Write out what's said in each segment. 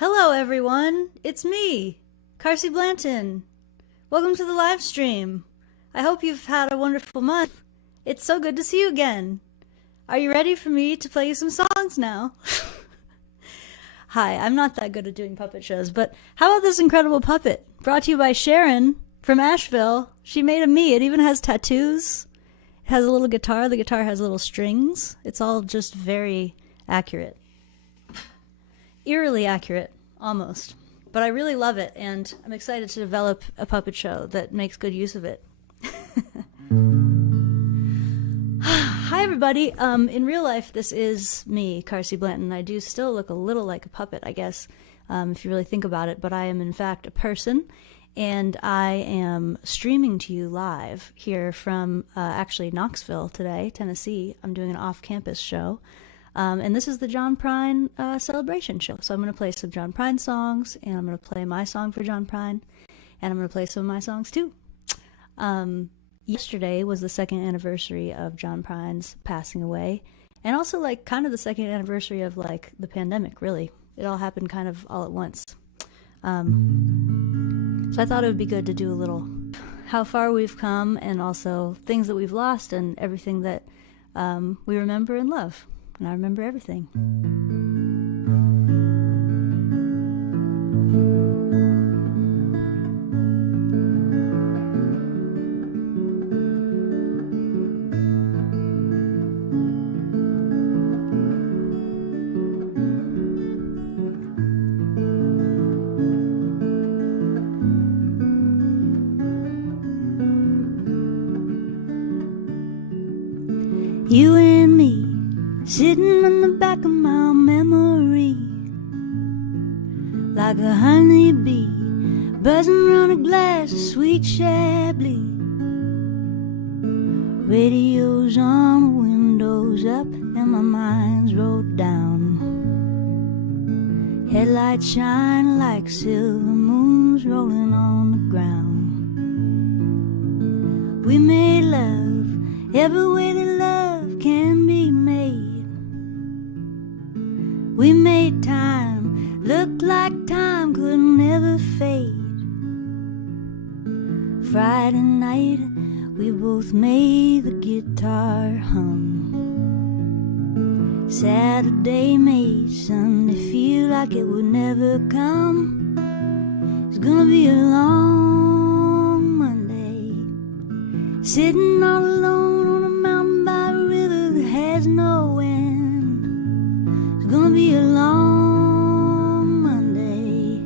Hello everyone, it's me, Carsey Blanton. Welcome to the live stream. I hope you've had a wonderful month. It's so good to see you again. Are you ready for me to play you some songs now? Hi, I'm not that good at doing puppet shows, but how about this incredible puppet? Brought to you by Sharon from Asheville. She made a me. It even has tattoos. It has a little guitar. The guitar has little strings. It's all just very accurate. Eerily accurate, almost. But I really love it, and I'm excited to develop a puppet show that makes good use of it. Hi, everybody. In real life, this is me, Carsey Blanton. I do still look a little like a puppet, I guess, if you really think about it, but I am, in fact, a person, and I am streaming to you live here from, actually, Knoxville today, Tennessee. I'm doing an off-campus show. And this is the John Prine celebration show. So I'm going to play some John Prine songs, and I'm going to play my song for John Prine, and I'm going to play some of my songs too. Yesterday was the second anniversary of John Prine's passing away, and also like kind of the second anniversary of like the pandemic, really. It all happened kind of all at once. So I thought it would be good to do a little how far we've come, and also things that we've lost, and everything that we remember and love. And I remember everything. You and me, sitting on the back of my memory, like a honeybee buzzing around a glass of sweet Chablis. Radio's on, windows up, and my mind's rolled down. Headlights shine like silver moons rolling on the ground. We made love every way that love can be made. We made time look like time could never fade. Friday night, we both made the guitar hum. Saturday made Sunday feel like it would never come. It's gonna be a long Monday, sitting all alone on a mountain by a river that has no end. Gonna be a long Monday,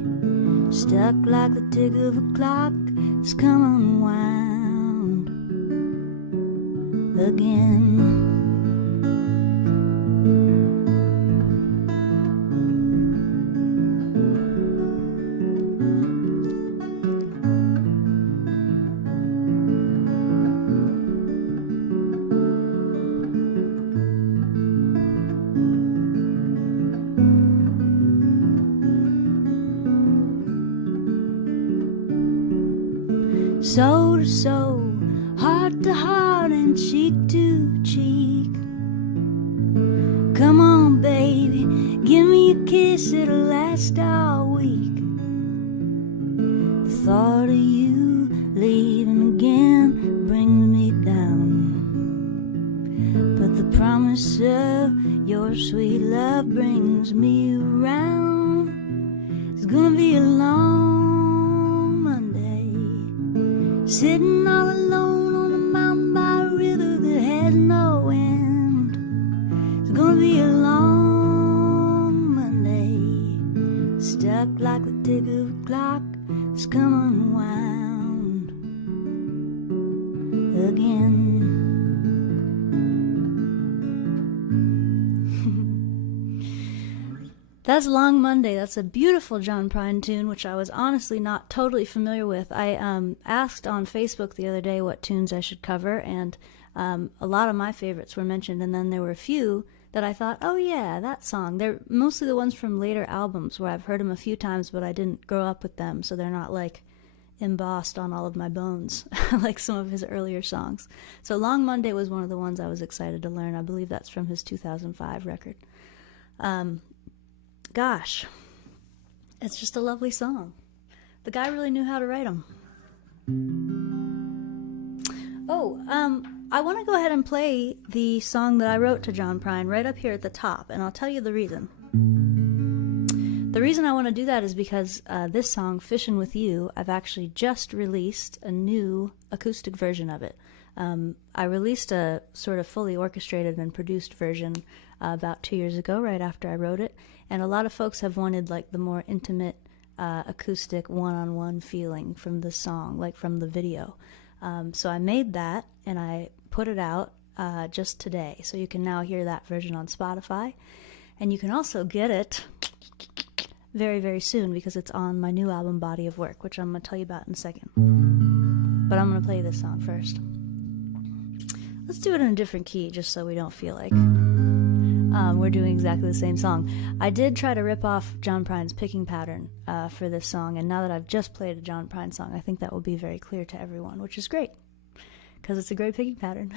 stuck like the tick of a clock that's come unwound again. Soul to soul, heart to heart, and cheek to cheek. Come on, baby, give me a kiss, it'll last all week. The thought of you leaving again brings me down, but the promise of your sweet love brings me around. It's gonna be a long sitting all alone on a mountain by a river that has no end. It's gonna be a long Monday, stuck like the tick of a clock that's come unwound again. That's Long Monday. That's a beautiful John Prine tune, which I was honestly not totally familiar with. I asked on Facebook the other day what tunes I should cover, and a lot of my favorites were mentioned, and then there were a few that I thought, oh yeah, that song. They're mostly the ones from later albums where I've heard them a few times, but I didn't grow up with them, so they're not like embossed on all of my bones like some of his earlier songs. So Long Monday was one of the ones I was excited to learn. I believe that's from his 2005 record. Gosh, It's just a lovely song. The guy really knew how to write them. Oh, I want to go ahead and play the song that I wrote to John Prine right up here at the top, and I'll tell you the reason. The reason I want to do that is because this song, Fishin' With You, I've actually just released a new acoustic version of it. I released a sort of fully orchestrated and produced version about 2 years ago, right after I wrote it, and a lot of folks have wanted like the more intimate acoustic one-on-one feeling from the song, like from the video. So I made that and I put it out just today, so you can now hear that version on Spotify, and you can also get it very, very soon because it's on my new album, Body of Work, which I'm going to tell you about in a second. But I'm going to play this song first. Let's do it in a different key just so we don't feel like we're doing exactly the same song. I did try to rip off John Prine's picking pattern for this song, and now that I've just played a John Prine song, I think that will be very clear to everyone, which is great because it's a great picking pattern.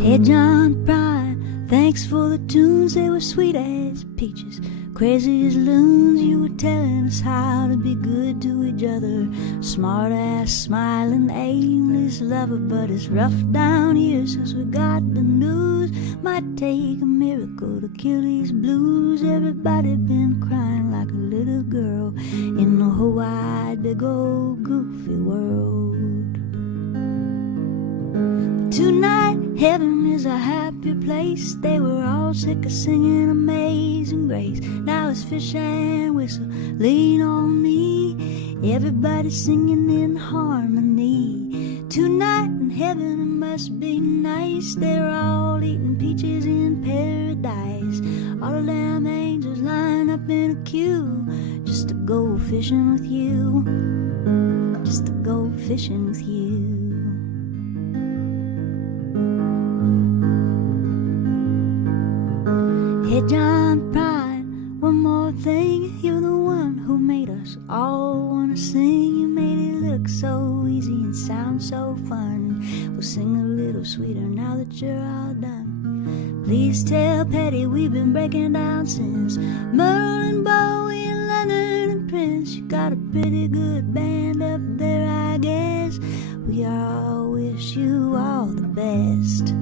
Hey John Prine, thanks for the tunes, they were sweet as peaches, crazy as loons. You were telling us how to be good to each other, smart ass, smiling, aimless lover. But it's rough down here since we got the news. Might take a miracle to kill these blues. Everybody been crying like a little girl in the whole wide big old goofy world. Tonight, heaven is a happy place. They were all sick of singing Amazing Grace. Now it's fish and whistle, lean on me. Everybody singing in harmony. Tonight in heaven it must be nice. They're all eating peaches in paradise. All of them angels line up in a queue just to go fishing with you. Just to go fishing with you. Hey John Prine, one more thing. You're the one who made us all wanna sing. You made it look so easy and sound so fun. We'll sing a little sweeter now that you're all done. Please tell Petty we've been breaking down since Merlin, Bowie, and Leonard and Prince. You got a pretty good band up there, I guess. We all wish you all the best.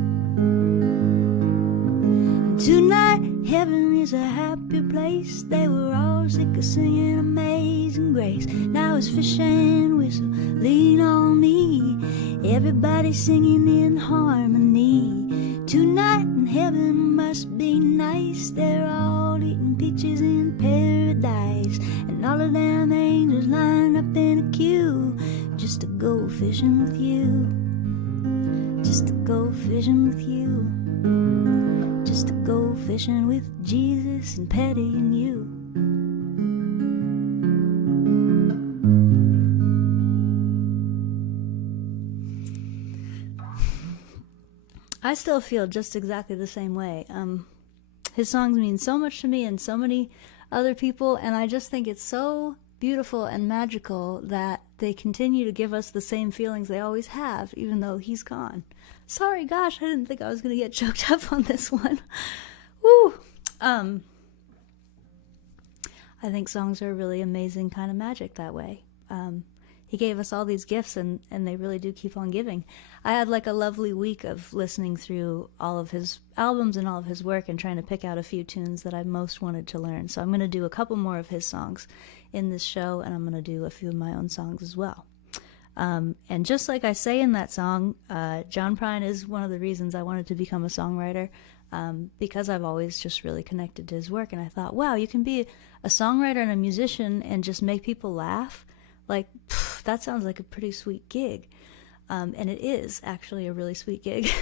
Tonight, heaven is a happy place. They were all sick of singing Amazing Grace. Now it's fish and whistle, lean on me. Everybody singing in harmony. Tonight in heaven must be nice. They're all eating peaches in paradise. And all of them angels line up in a queue just to go fishing with you. Just to go fishing with you. Just to go fishing with Jesus and Petty and you. I still feel just exactly the same way. His songs mean so much to me and so many other people, and I just think it's so beautiful and magical that they continue to give us the same feelings they always have, even though he's gone. Sorry, gosh, I didn't think I was going to get choked up on this one. Woo! I think songs are really amazing kind of magic that way. He gave us all these gifts, and they really do keep on giving. I had like a lovely week of listening through all of his albums and all of his work and trying to pick out a few tunes that I most wanted to learn. So I'm going to do a couple more of his songs in this show, and I'm going to do a few of my own songs as well. And just like I say in that song, John Prine is one of the reasons I wanted to become a songwriter, because I've always just really connected to his work. And I thought, wow, you can be a songwriter and a musician and just make people laugh. Like, that sounds like a pretty sweet gig. And it is actually a really sweet gig.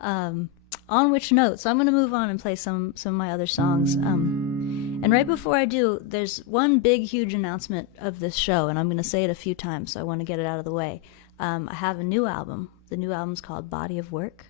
On which note, so I'm going to move on and play some of my other songs. And right before I do, there's one big, huge announcement of this show, and I'm going to say it a few times, so I want to get it out of the way. I have a new album. The new album's called Body of Work,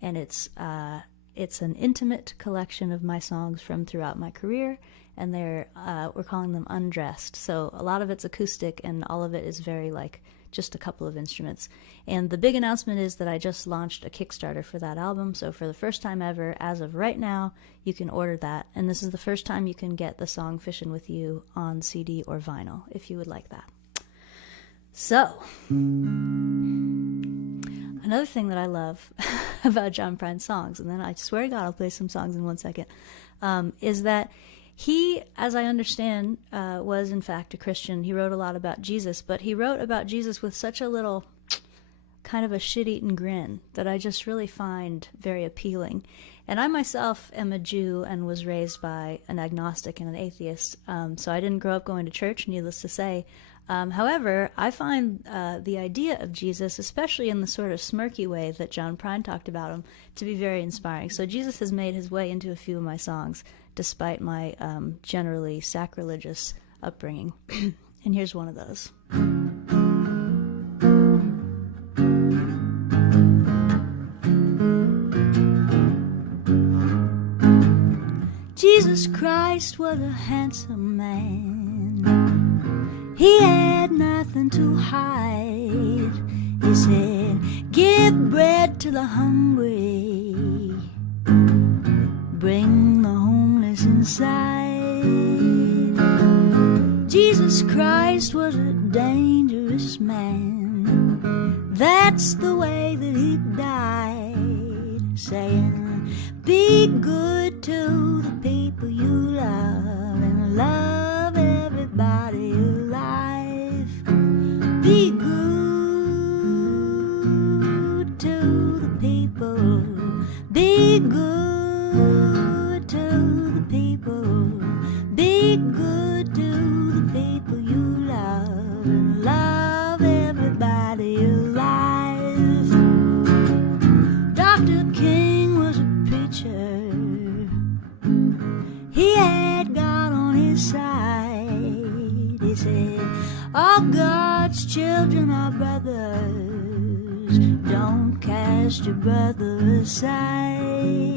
and it's an intimate collection of my songs from throughout my career, and we're calling them Undressed. So a lot of it's acoustic, and all of it is very like just a couple of instruments. And the big announcement is that I just launched a Kickstarter for that album. So for the first time ever, as of right now, you can order that. And this is the first time you can get the song Fishin' With You on CD or vinyl, if you would like that. So, another thing that I love about John Prine's songs, and then I swear to God I'll play some songs in 1 second, is that he, as I understand, was in fact a Christian. He wrote a lot about Jesus, but he wrote about Jesus with such a little kind of a shit-eaten grin that I just really find very appealing. And I myself am a Jew and was raised by an agnostic and an atheist, so I didn't grow up going to church, needless to say. However, I find the idea of Jesus, especially in the sort of smirky way that John Prine talked about him, to be very inspiring. So Jesus has made his way into a few of my songs, despite my generally sacrilegious upbringing. And here's one of those. Jesus Christ was a handsome man. He had nothing to hide. He said, give bread to the hungry, bring the homeless inside. Jesus Christ was a dangerous man. That's the way that he died, saying, be good to the people you love and love everybody alive. Be good to the people. Be good to the people. Be good to the people you love and love everybody alive. Dr. King was a preacher. He had God on his side. He said, all God's children are brothers. Don't cast your brother aside.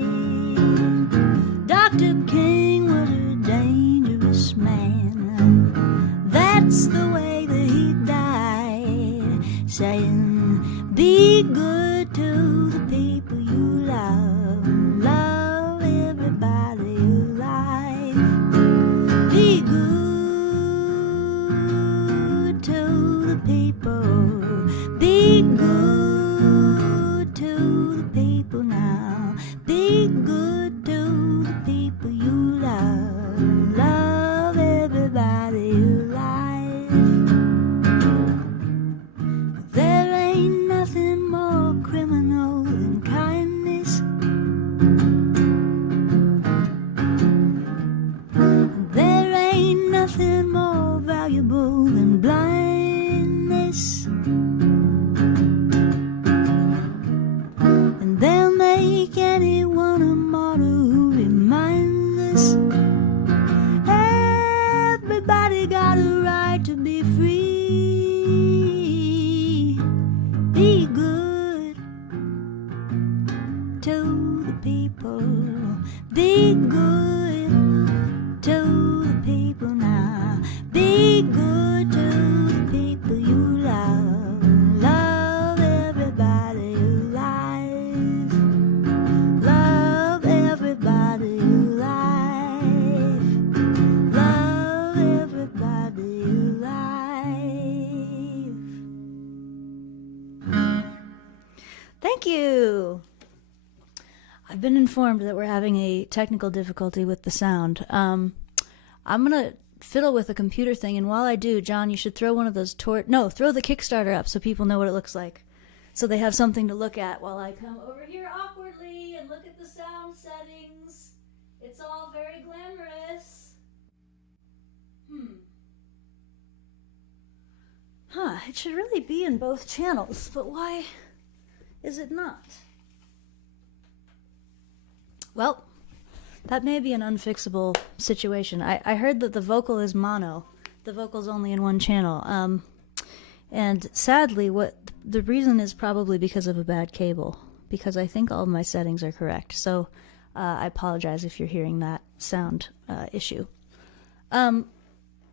Dr. King was a dangerous man. That's the way that he died, saying, be good to the people you love, love everybody alive. Be good to the people. Be good to the people now. Be good to the people you love, love everybody alive. There ain't nothing more criminal than kindness. There ain't nothing more valuable than blindness. And they'll make anyone a martyr who reminds us everybody got a right to be free. Be good to the people. Be good to the people now. Be good to the people you love. Love everybody alive. Love everybody alive. Love everybody alive. Thank you. I've been informed that we're having a technical difficulty with the sound. I'm going to fiddle with the computer thing, and while I do, John, you should throw one of those throw the Kickstarter up so people know what it looks like, so they have something to look at while I come over here awkwardly and look at the sound settings. It's all very glamorous. It should really be in both channels, but why is it not? Well, that may be an unfixable situation. I heard that the vocal is mono. The vocal's only in one channel. And sadly, what the reason is probably because of a bad cable, because I think all of my settings are correct. So I apologize if you're hearing that sound issue.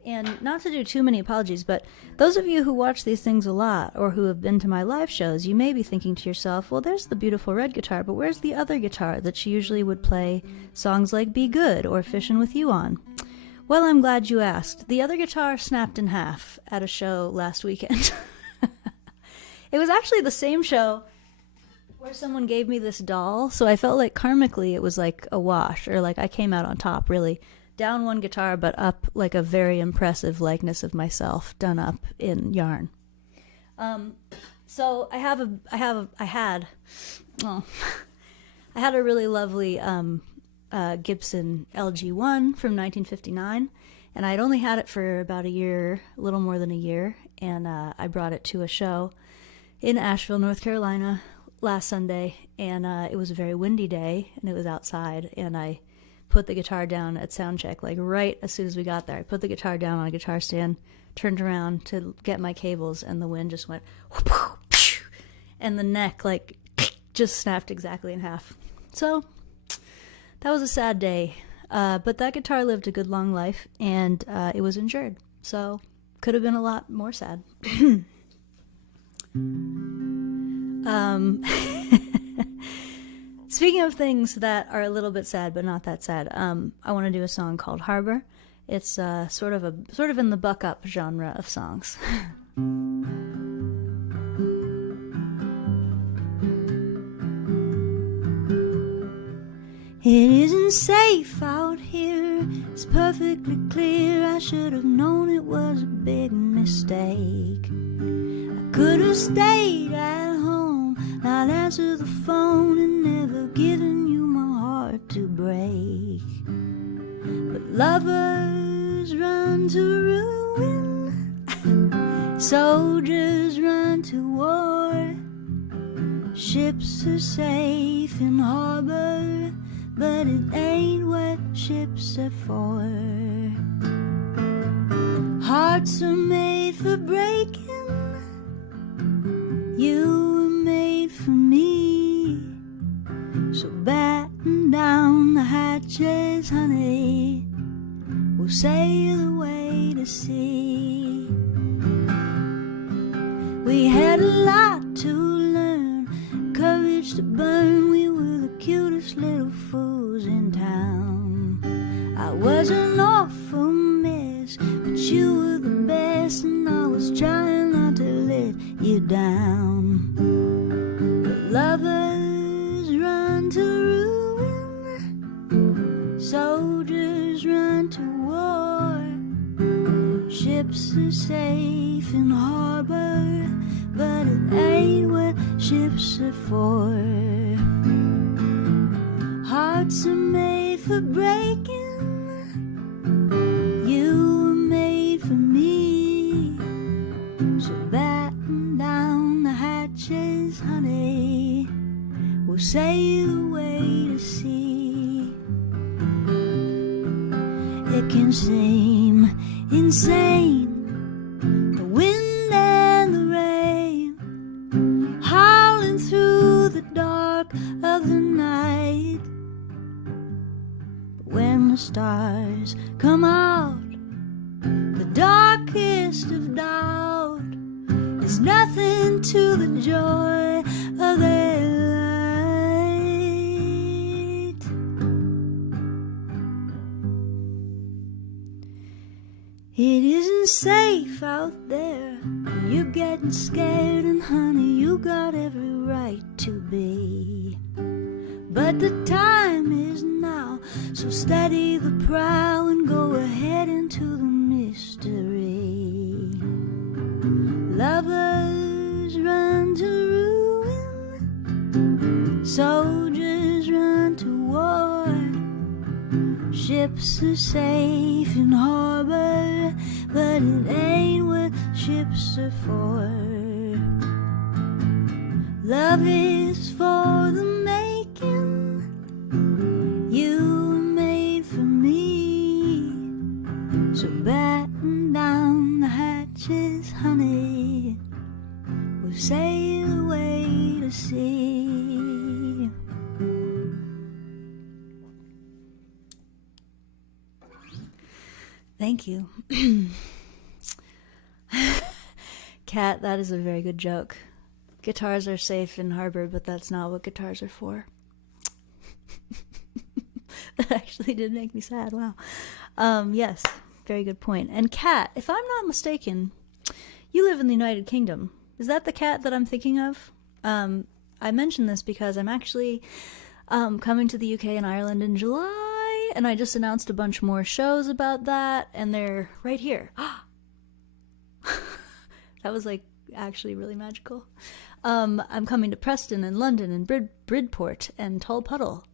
And not to do too many apologies, but those of you who watch these things a lot or who have been to my live shows, you may be thinking to yourself, well, there's the beautiful red guitar, but where's the other guitar that she usually would play songs like Be Good or Fishin' With You on? Well, I'm glad you asked. The other guitar snapped in half at a show last weekend. It was actually the same show where someone gave me this doll, so I felt like karmically it was like a wash, or like I came out on top, really. Down one guitar, but up like a very impressive likeness of myself done up in yarn. So I had a really lovely Gibson LG1 from 1959, and I'd only had it for about a year, a little more than a year, and I brought it to a show in Asheville, North Carolina last Sunday, and it was a very windy day, and it was outside, and I put the guitar down at sound check, like right as soon as we got there. I put the guitar down on a guitar stand, turned around to get my cables, and the wind just went, and the neck like just snapped exactly in half. So that was a sad day, but that guitar lived a good long life, and it was injured, so could have been a lot more sad. Speaking of things that are a little bit sad but not that sad, I want to do a song called Harbor. It's sort of in the buck up genre of songs. It isn't safe out here, it's perfectly clear. I should have known it was a big mistake. I could have stayed at home, not answered the phone, and never given you my heart to break. But lovers run to ruin, soldiers run to war. Ships are safe in harbor, but it ain't what ships are for. Hearts are made for breaking, you were made for me. So batten down the hatches, honey, we'll sail away to sea. We had a lot to learn, courage to burn. We were the cutest little fools in town. I was an awful mess, but you were the best, and I was trying not to let you down. But lovers run to ruin, soldiers run to war. Ships are safe in harbor, but it ain't what ships are for. Hearts are made for breaking, you were made for me. So batten down the hatches, honey, we'll sail away to sea. It can seem insane, the wind and the rain, howling through the dark of the night. But when the stars come out, the darkest of doubt is nothing to the joy of their light. It isn't safe out there, you're getting scared, and honey, you got every right to be. But the time is now, so steady the prow and go ahead into the mystery. Lovers run to ruin, soldiers run to war. Ships are safe in harbor, but it ain't what ships are for. Love is for the making, you were made for me. So batten down the hatches, honey, we'll sail away to sea. Thank you. Kat, that is a very good joke. Guitars are safe in harbor, but that's not what guitars are for. That actually did make me sad. Wow. Yes, very good point. And Kat, if I'm not mistaken, you live in the United Kingdom. Is that the Kat that I'm thinking of? I mention this because I'm actually coming to the UK and Ireland in July, and I just announced a bunch more shows about that, and they're right here. That was like actually really magical. I'm coming to Preston and London and Bridport and Tulpuddle.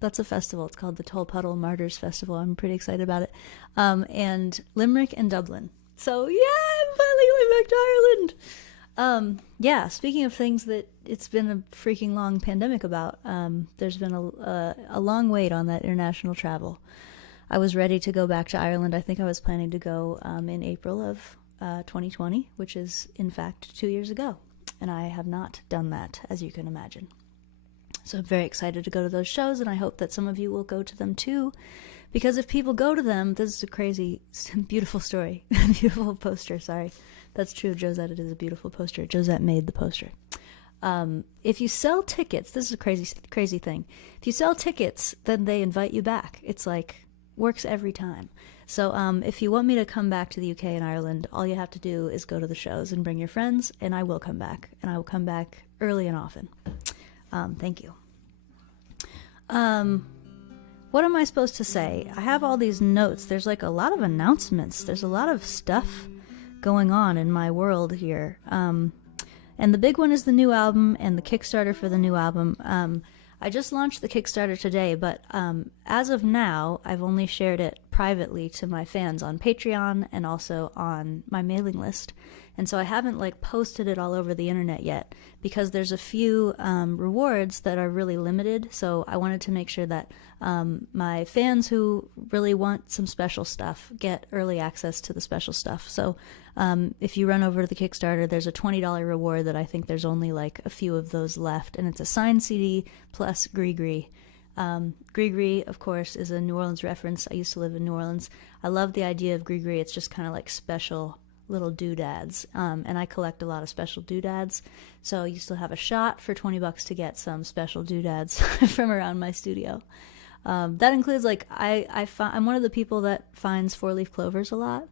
That's a festival. It's called the Tulpuddle Martyrs Festival. I'm pretty excited about it. And Limerick and Dublin. So yeah, I'm finally going back to Ireland. Yeah, speaking of things that it's been a freaking long pandemic about, there's been a long wait on that international travel. I was ready to go back to Ireland. I think I was planning to go in April of 2020, which is in fact 2 years ago. And I have not done that, as you can imagine. So I'm very excited to go to those shows, and I hope that some of you will go to them too. Because if people go to them, this is a crazy, beautiful story. Beautiful poster, sorry. That's true, Josette, it is a beautiful poster. Josette made the poster. If you sell tickets, this is a crazy thing. If you sell tickets, then they invite you back. It's like, works every time. So if you want me to come back to the UK and Ireland, all you have to do is go to the shows and bring your friends, and I will come back. And I will come back early and often. Thank you. What am I supposed to say? I have all these notes. There's like a lot of announcements. There's a lot of stuff going on in my world here. And the big one is the new album and the Kickstarter for the new album. I just launched the Kickstarter today, but as of now, I've only shared it privately to my fans on Patreon and also on my mailing list. And so I haven't like posted it all over the internet yet because there's a few rewards that are really limited. So I wanted to make sure that my fans who really want some special stuff get early access to the special stuff. So if you run over to the Kickstarter, there's a $20 reward that I think there's only like a few of those left. And it's a signed CD plus Gree. Gree, of course, is a New Orleans reference. I used to live in New Orleans. I love the idea of Gree. It's just kind of like special little doodads, and I collect a lot of special doodads, so you still have a shot for $20 to get some special doodads from around my studio. That includes like I'm one of the people that finds four-leaf clovers a lot,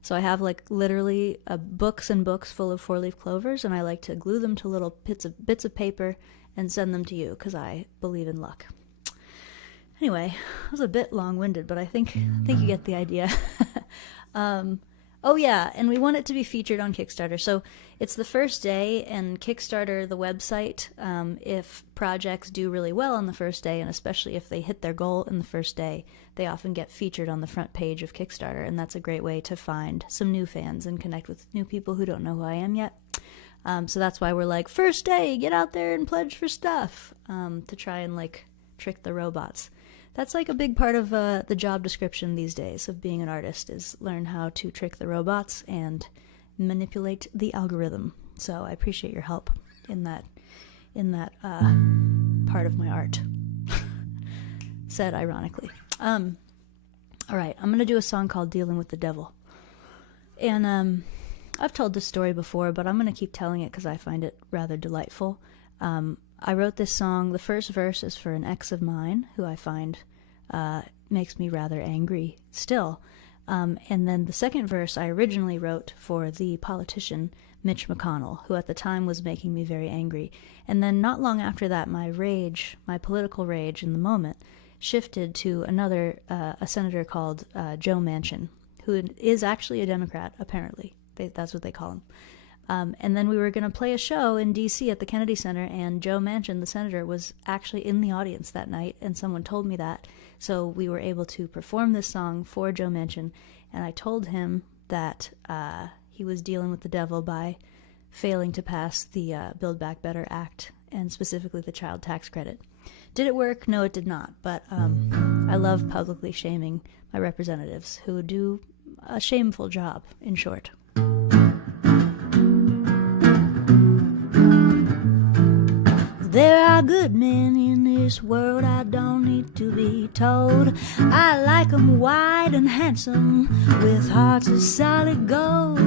so I have like literally books and books full of four-leaf clovers, and I like to glue them to little bits of paper and send them to you because I believe in luck. Anyway, I was a bit long-winded, but I think you get the idea. Oh yeah, and we want it to be featured on Kickstarter. So it's the first day, and Kickstarter, the website, if projects do really well on the first day, and especially if they hit their goal in the first day, they often get featured on the front page of Kickstarter, and that's a great way to find some new fans and connect with new people who don't know who I am yet. So that's why we're like, first day, get out there and pledge for stuff, to try and like trick the robots. That's like a big part of the job description these days of being an artist, is learn how to trick the robots and manipulate the algorithm. So I appreciate your help in that part of my art. Said ironically. All right, I'm going to do a song called Dealing with the Devil. And I've told this story before, but I'm going to keep telling it because I find it rather delightful. I wrote this song. The first verse is for an ex of mine who I find makes me rather angry still. And then the second verse I originally wrote for the politician Mitch McConnell, who at the time was making me very angry. And then not long after that, my political rage in the moment, shifted to another, a senator called Joe Manchin, who is actually a Democrat, apparently. That's what they call him. And then we were going to play a show in D.C. at the Kennedy Center, and Joe Manchin, the senator, was actually in the audience that night, and someone told me that. So we were able to perform this song for Joe Manchin, and I told him that he was dealing with the devil by failing to pass the Build Back Better Act, and specifically the child tax credit. Did it work? No, it did not. But I love publicly shaming my representatives who do a shameful job, in short. There are good men in this world, I don't need to be told. I like 'em wide and handsome, with hearts of solid gold.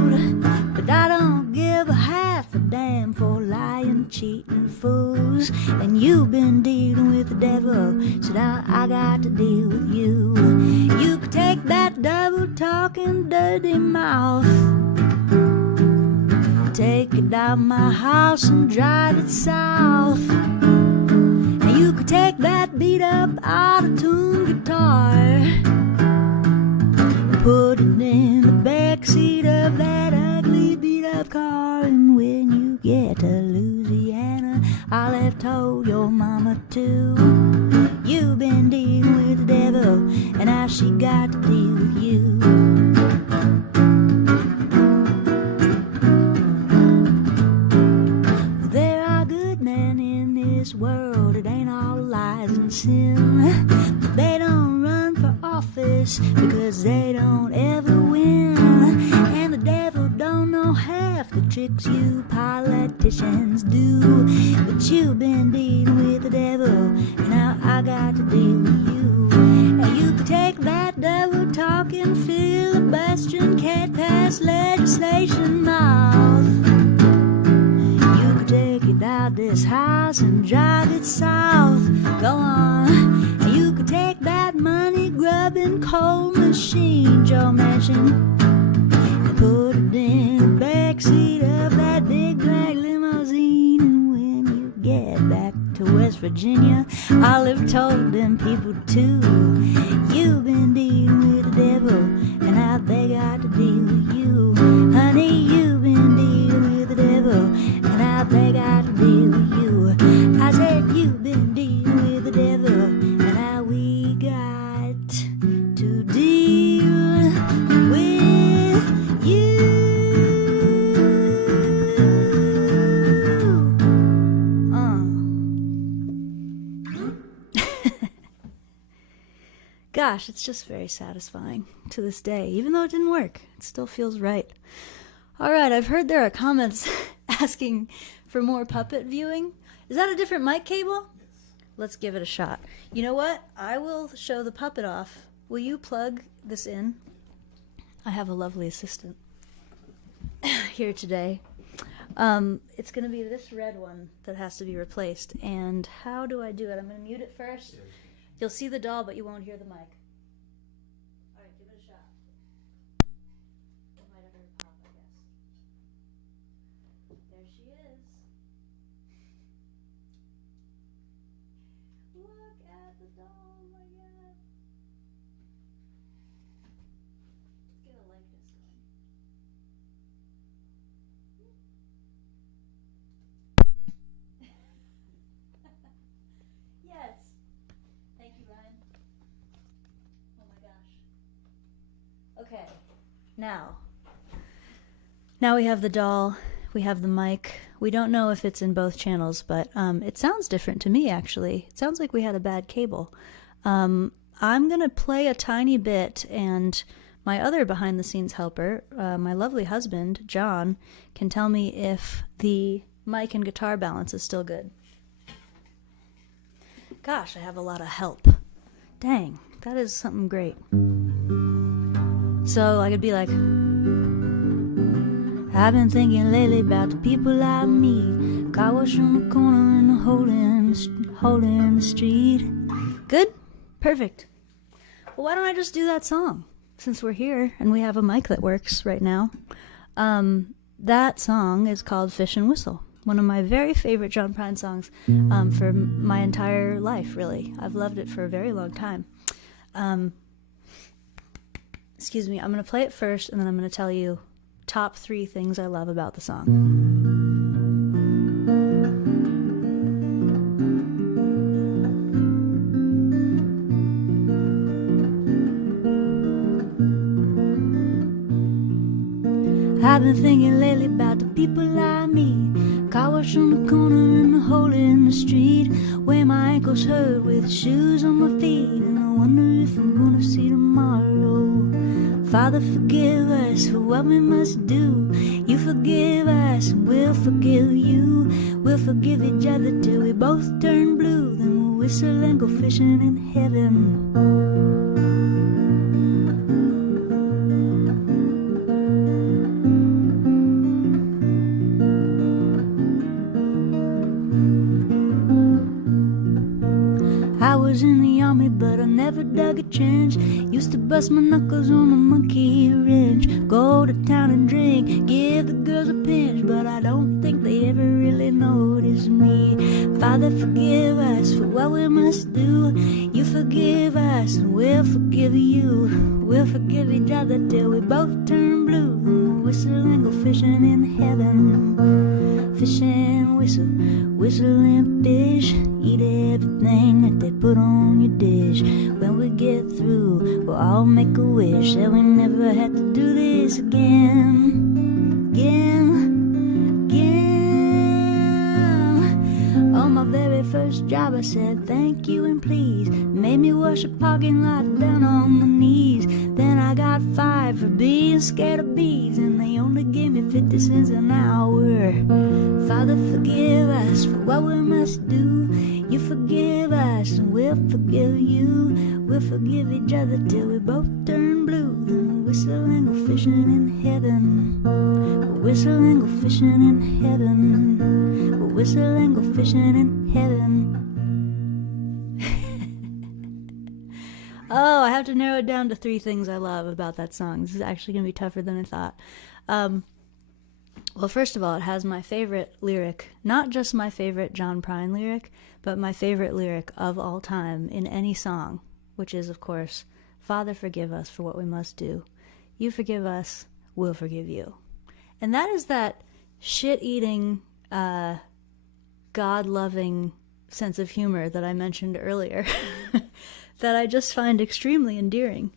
But I don't give a half a damn for lying, cheating fools. And you've been dealing with the devil, so now I got to deal with you. You could take that double-talking, dirty mouth, take it down my house and drive it south. And you could take that beat-up out-of-tune guitar, put it in the backseat of that ugly beat-up car. And when you get to Louisiana, I'll have told your mama too. You've been dealing with the devil, and now she got to deal with you. World, it ain't all lies and sin. They don't run for office because they don't ever win. And the devil don't know half the tricks you politicians do. But you've been dealing with the devil, and now I got to deal with you. And you could take that devil talking, filibustering, can't pass legislation mouth. Take it out this house and drive it south. Go on. And you could take that money-grubbing coal machine, Joe Manchin, and put it in the backseat of that big black limousine. And when you get back to West Virginia, I'll have told them people too. You've been dealing with the devil, and now they got to deal with you. Honey, you've been dealing with the devil, and now they got to deal with you. I said you've been dealing with the devil, and now we got to deal with you. Gosh, it's just very satisfying to this day. Even though it didn't work, it still feels right. Alright, I've heard there are comments asking for more puppet viewing. Is that a different mic cable? Yes. Let's give it a shot. You know what? I will show the puppet off. Will you plug this in? I have a lovely assistant here today. It's going to be this red one that has to be replaced. And how do I do it? I'm going to mute it first. You'll see the doll, but you won't hear the mic. All right, give it a shot. It might have heard pop, I guess. There she is. Look at the doll, oh my god. Let's get a likeness going. Yes. Thank you, Ryan. Oh my gosh. Okay. Now we have the doll, we have the mic. We don't know if it's in both channels, but it sounds different to me, actually. It sounds like we had a bad cable. I'm going to play a tiny bit, and my other behind-the-scenes helper, my lovely husband, John, can tell me if the mic and guitar balance is still good. Gosh, I have a lot of help. Dang, that is something great. So I could be like, I've been thinking lately about the people I meet. Car wash on the corner and a hole in the street. Good? Perfect. Well, why don't I just do that song? Since we're here and we have a mic that works right now. That song is called Fishin' Whistle. One of my very favorite John Prine songs for my entire life, really. I've loved it for a very long time. Excuse me, I'm going to play it first, and then I'm going to tell you top 3 things I love about the song. I've been thinking lately about the people I meet. Car wash on the corner and a hole in the street, where my ankles hurt with shoes on my feet, and I wonder if I'm gonna see tomorrow. Father, forgive us for what we must do. You forgive us and we'll forgive you. We'll forgive each other till we both turn blue. Then we'll whistle and go fishing in heaven. I was in the army, but I never dug a trench. Used to bust my knuckles on a monkey wrench. Go to town and drink, give the girls a pinch, but I don't think they ever really noticed me. Father, forgive us for what we must do. You forgive us and we'll forgive you. We'll forgive each other till we both turn blue. Then we'll whistle and go fishing in heaven. Fish and whistle, whistle and fish. Eat everything that they put on your dish. When we get through, we'll all make a wish that we never had to do this again. On my very first job I said thank you and please. Made me wash a parking lot down on my knees. Then I got fired for being scared of bees, and they only gave me 50 cents an hour. Father, forgive us for what we must do. You forgive us and we'll forgive you. We'll forgive each other till we both turn blue. Then we'll whistle and go fishing in heaven. We'll whistle and go fishing in heaven. We'll whistle and go fishing in heaven. Oh, I have to narrow it down to 3 things I love about that song. This is actually going to be tougher than I thought. Well, first of all, it has my favorite lyric, not just my favorite John Prine lyric, but my favorite lyric of all time in any song, which is, of course, Father, forgive us for what we must do. You forgive us, we'll forgive you. And that is that shit-eating, God-loving sense of humor that I mentioned earlier that I just find extremely endearing.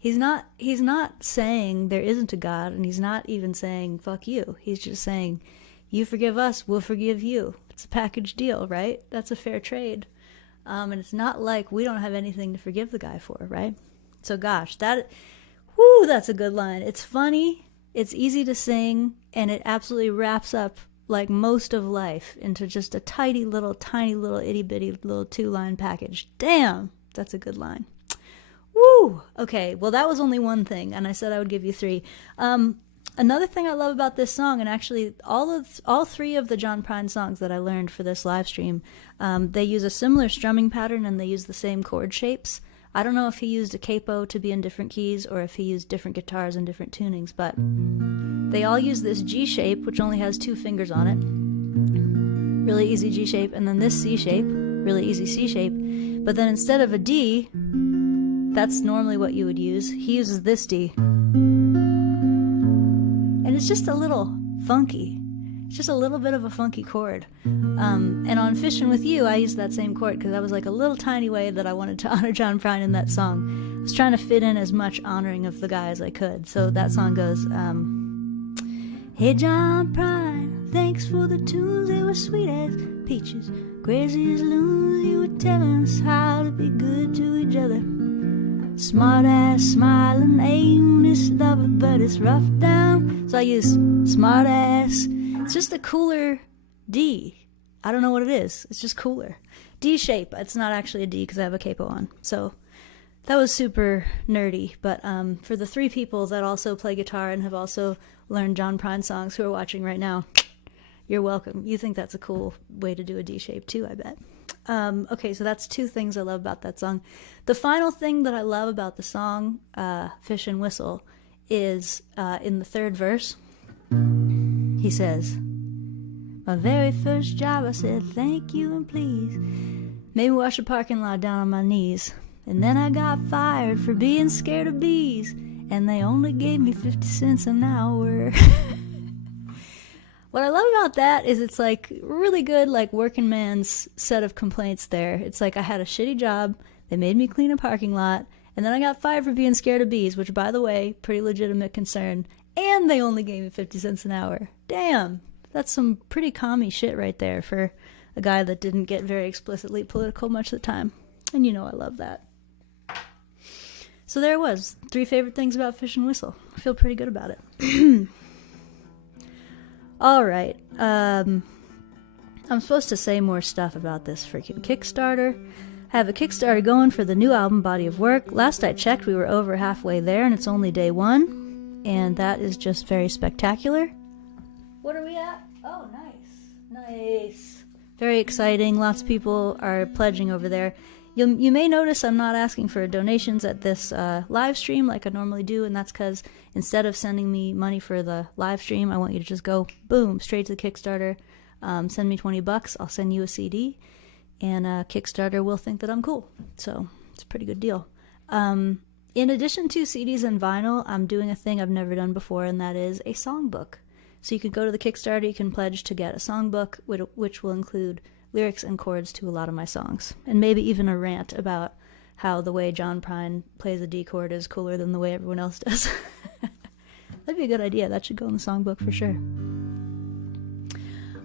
He's not saying there isn't a God, and he's not even saying fuck you. He's just saying, you forgive us, we'll forgive you. It's a package deal, right? That's a fair trade. And it's not like we don't have anything to forgive the guy for, right? So gosh, that's a good line. It's funny, it's easy to sing, and it absolutely wraps up like most of life into just a tiny little itty-bitty little 2-line package. Damn, that's a good line. Woo! Okay, well that was only one thing, and I said I would give you 3. Another thing I love about this song, and actually all 3 of the John Prine songs that I learned for this live stream, they use a similar strumming pattern and they use the same chord shapes. I don't know if he used a capo to be in different keys or if he used different guitars and different tunings, but they all use this G shape, which only has 2 fingers on it. Really easy G shape, and then this C shape, really easy C shape. But then instead of a D, that's normally what you would use, he uses this D. And it's just a little funky. It's just a little bit of a funky chord. And on Fishin' With You, I used that same chord because that was like a little tiny way that I wanted to honor John Prine in that song. I was trying to fit in as much honoring of the guy as I could. So that song goes, hey John Prine, thanks for the tunes, they were sweet as peaches, crazy as loons, you were telling us how to be good to each other. Smart ass smiling, ain't this lover, but it's rough down. So I use smart ass. It's just a cooler D. I don't know what it is. It's just cooler. D shape. It's not actually a D because I have a capo on. So that was super nerdy. But for the 3 people that also play guitar and have also learned John Prine songs who are watching right now, you're welcome. You think that's a cool way to do a D shape too, I bet. Okay, so that's 2 things I love about that song. The final thing that I love about the song, Fish and Whistle, is in the 3rd verse. He says, my very first job I said thank you and please. Made me wash a parking lot down on my knees. And then I got fired for being scared of bees. And they only gave me 50 cents an hour. What I love about that is it's like really good like working man's set of complaints there. It's like I had a shitty job, they made me clean a parking lot, and then I got fired for being scared of bees, which by the way, pretty legitimate concern, and they only gave me 50 cents an hour. Damn, that's some pretty commie shit right there for a guy that didn't get very explicitly political much of the time. And you know I love that. So there it was. 3 favorite things about Fish and Whistle. I feel pretty good about it. All right. I'm supposed to say more stuff about this freaking Kickstarter. I have a Kickstarter going for the new album, Body of Work. Last I checked, we were over halfway there, and it's only day 1. And that is just very spectacular. What are we at? Oh, nice. Nice. Very exciting. Lots of people are pledging over there. You may notice I'm not asking for donations at this live stream like I normally do, and that's because instead of sending me money for the live stream, I want you to just go, boom, straight to the Kickstarter. Send me $20, I'll send you a CD, and Kickstarter will think that I'm cool. So it's a pretty good deal. In addition to CDs and vinyl, I'm doing a thing I've never done before, and that is a songbook. So you can go to the Kickstarter, you can pledge to get a songbook, which will include lyrics and chords to a lot of my songs, and maybe even a rant about how the way John Prine plays a D chord is cooler than the way everyone else does. That'd be a good idea. That should go in the songbook for sure.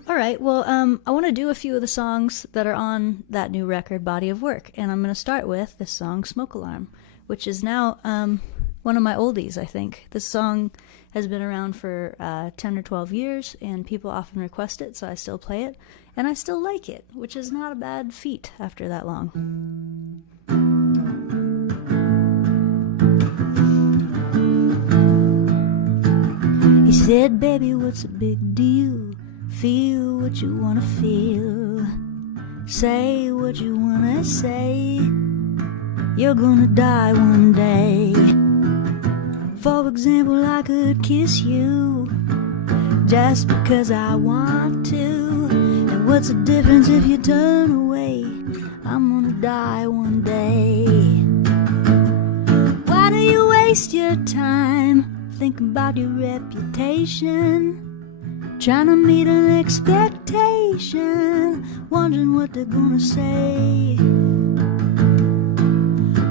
All right, well, I want to do a few of the songs that are on that new record, Body of Work, and I'm going to start with this song, Smoke Alarm, which is now one of my oldies, I think. This song has been around for 10 or 12 years, and people often request it, so I still play it. And I still like it, which is not a bad feat after that long. He said, baby, what's the big deal? Feel what you wanna feel. Say what you wanna say. You're gonna die one day. For example, I could kiss you just because I want to. What's the difference if you turn away? I'm gonna die one day. Why do you waste your time thinking about your reputation? Trying to meet an expectation, wondering what they're gonna say.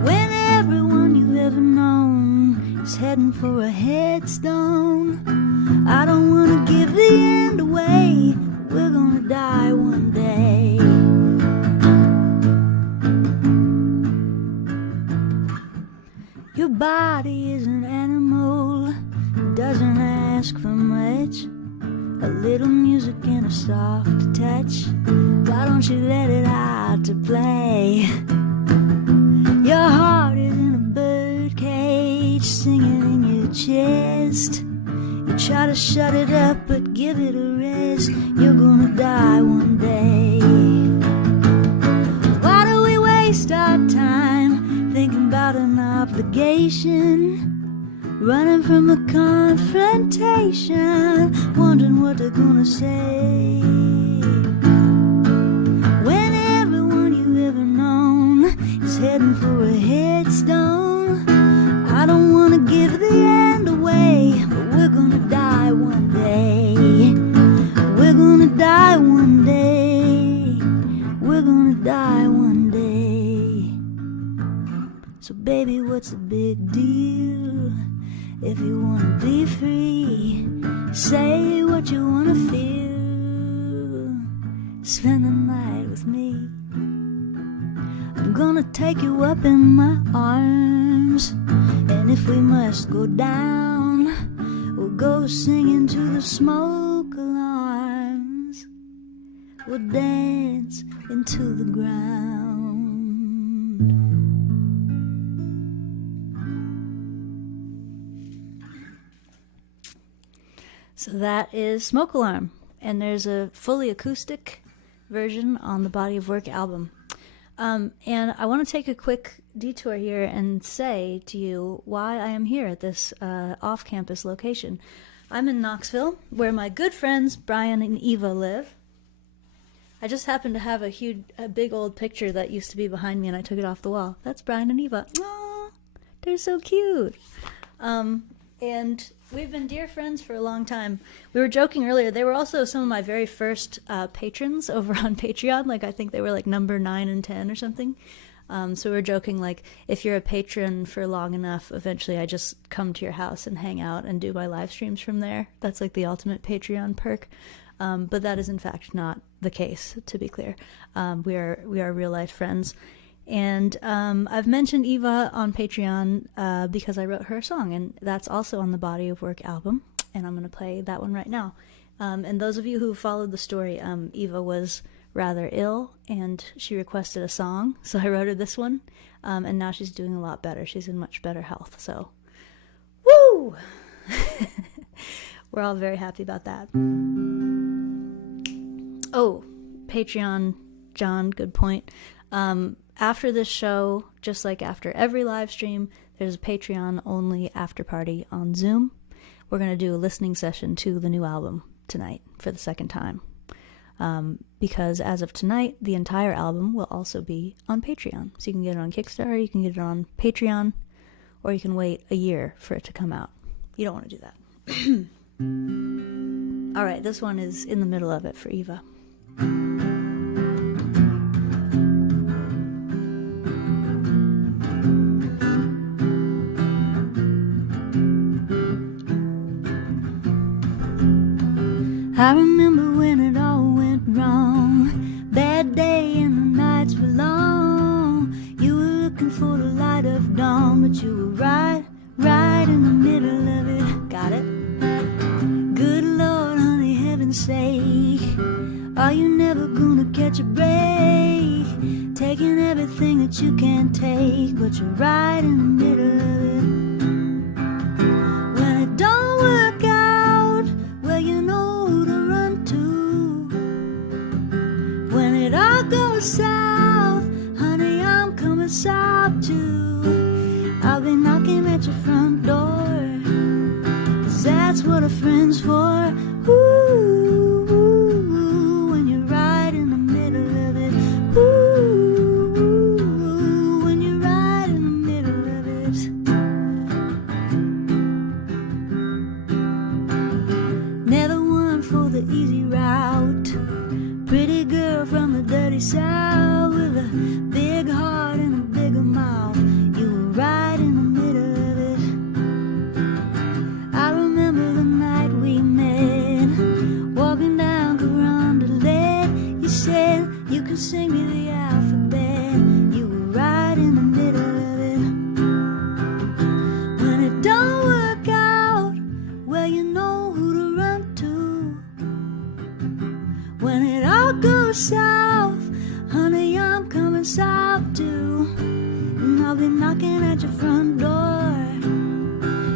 When everyone you've ever known is heading for a headstone, I don't wanna give the end away. We're gonna die one day. Your body is an animal, it doesn't ask for much. A little music and a soft touch. Why don't you let it out to play? Your heart is in a birdcage, singing in your chest. You try to shut it up, but give it a rest. You're gonna die one day. Why do we waste our time thinking about an obligation? Running from a confrontation, wondering what they're gonna say. When everyone you've ever known is heading for a headstone, I don't wanna give the end away, but we're gonna die one day. We're gonna die one day. We're gonna die one day. So baby, what's the big deal? If you wanna be free, say what you wanna feel. Spend the night with me. I'm gonna take you up in my arms, and if we must go down, we'll go singing to the smoke alarms. We'll dance into the ground. So that is Smoke Alarm, and there's a fully acoustic version on the Body of Work album. And I want to take a quick detour here and say to you why I am here at this off-campus location. I'm in Knoxville, where my good friends Brian and Eva live. I just happen to have a big old picture that used to be behind me, and I took it off the wall. That's Brian and Eva. Aww, they're so cute. And we've been dear friends for a long time. We were joking earlier, they were also some of my very first patrons over on Patreon. Like, I think they were like number 9 and 10 or something. So we were joking, like, if you're a patron for long enough, eventually I just come to your house and hang out and do my live streams from there. That's like the ultimate Patreon perk. But that is in fact not the case, to be clear. We are real life friends. And I've mentioned Eva on Patreon because I wrote her a song, and that's also on the Body of Work album, and I'm going to play that one right now. And those of you who followed the story, Eva was rather ill, and she requested a song, so I wrote her this one, and now she's doing a lot better. She's in much better health, so woo! We're all very happy about that. Oh, Patreon, John, good point. After this show, just like after every live stream, there's a Patreon-only after party on Zoom. We're going to do a listening session to the new album tonight for the second time. Because as of tonight, the entire album will also be on Patreon. So you can get it on Kickstarter, you can get it on Patreon, or you can wait a year for it to come out. You don't want to do that. All right, this one is in the middle of it for Eva. I remember when it all went wrong. Bad day and the nights were long. You were looking for the light of dawn, but you were right in the middle of it. Got it? Good Lord, honey, heaven's sake, are you never gonna catch a break? Taking everything that you can't take, but you're right in the middle of it. When it don't work out, well, you know who to run to. When it all goes south, honey, I'm coming south too. I'll be knocking at your front door, 'cause that's what a friend's for. Ooh, when you're right in the middle of it. Ooh, when you're right in the middle of it. Never one for the easy route. Pretty girl from the dirty south with a big heart and a bigger mouth. You were right in the middle of it. I remember the night we met, walking down Carondelet. You said you could sing me the alphabet. You were right in the middle of it. When it don't work out, well, you know who to run to. When it all goes south, honey, I'm coming south too. And I'll be knocking at your front door,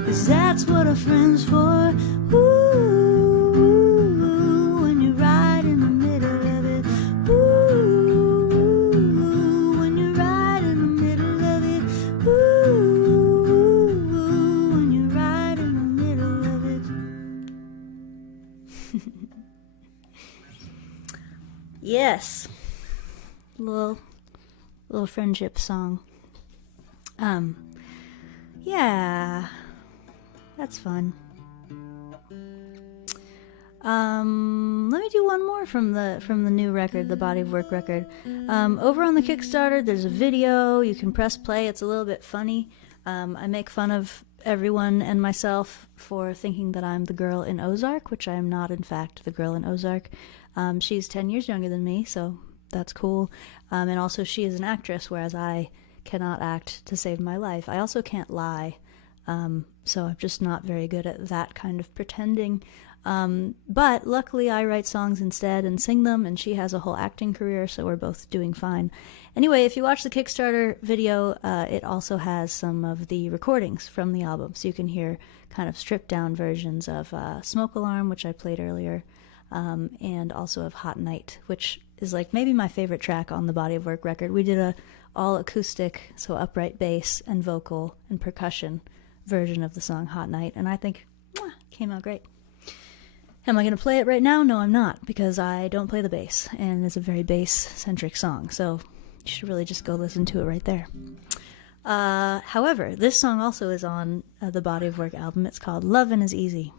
'cause that's what a friend's for. Ooh, when you're right in the middle of it. Ooh, when you're right in the middle of it. Ooh, when you're right in the middle of it. Yes. Little friendship song. Yeah. That's fun. Let me do one more from the new record, the Body of Work record. Over on the Kickstarter, there's a video. You can press play. It's a little bit funny. I make fun of everyone and myself for thinking that I'm the girl in Ozark, which I am not, in fact, the girl in Ozark. She's 10 years younger than me, so that's cool. And also she is an actress, whereas I cannot act to save my life. I also can't lie, so I'm just not very good at that kind of pretending. But luckily I write songs instead and sing them, and she has a whole acting career, so we're both doing fine. Anyway, if you watch the Kickstarter video, it also has some of the recordings from the album, so you can hear kind of stripped down versions of Smoke Alarm, which I played earlier, and also of Hot Night, which is like maybe my favorite track on the Body of Work record. We did a all acoustic, so upright bass and vocal and percussion version of the song Hot Night, and I think it came out great. Am I going to play it right now? No, I'm not, because I don't play the bass, and it's a very bass-centric song, so you should really just go listen to it right there. However, this song also is on the Body of Work album. It's called Lovin' Is Easy.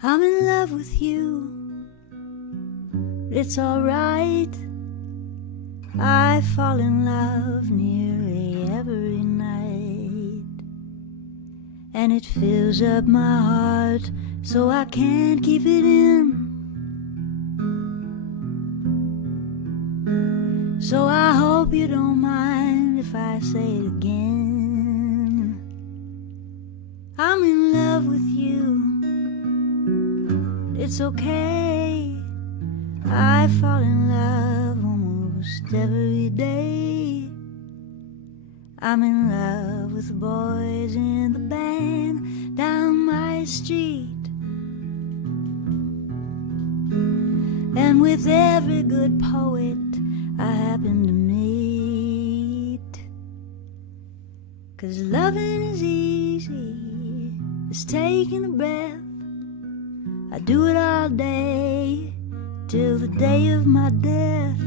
I'm in love with you, but it's alright. I fall in love nearly every night. and it fills up my heart so I can't keep it in. So I hope you don't mind if I say it again. I'm in love with you. It's okay. I fall in love almost every day. I'm in love with the boys in the band down my street, and with every good poet I happen to meet. 'Cause loving is easy, it's taking a breath. I do it all day, till the day of my death.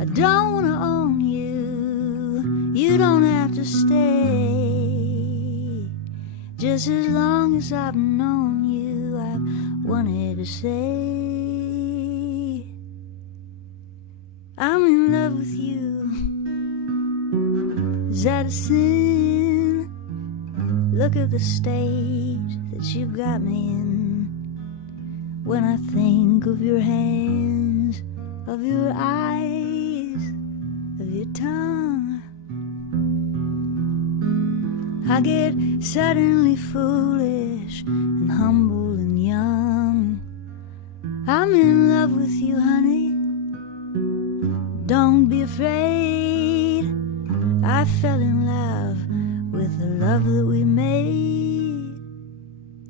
I don't wanna own you, you don't have to stay. Just as long as I've known you, I've wanted to say I'm in love with you. Is that a sin? Look at the state that you've got me in. When I think of your hands, of your eyes, of your tongue, I get suddenly foolish and humble and young. I'm in love with you, honey. Don't be afraid. I fell in love with the love that we made.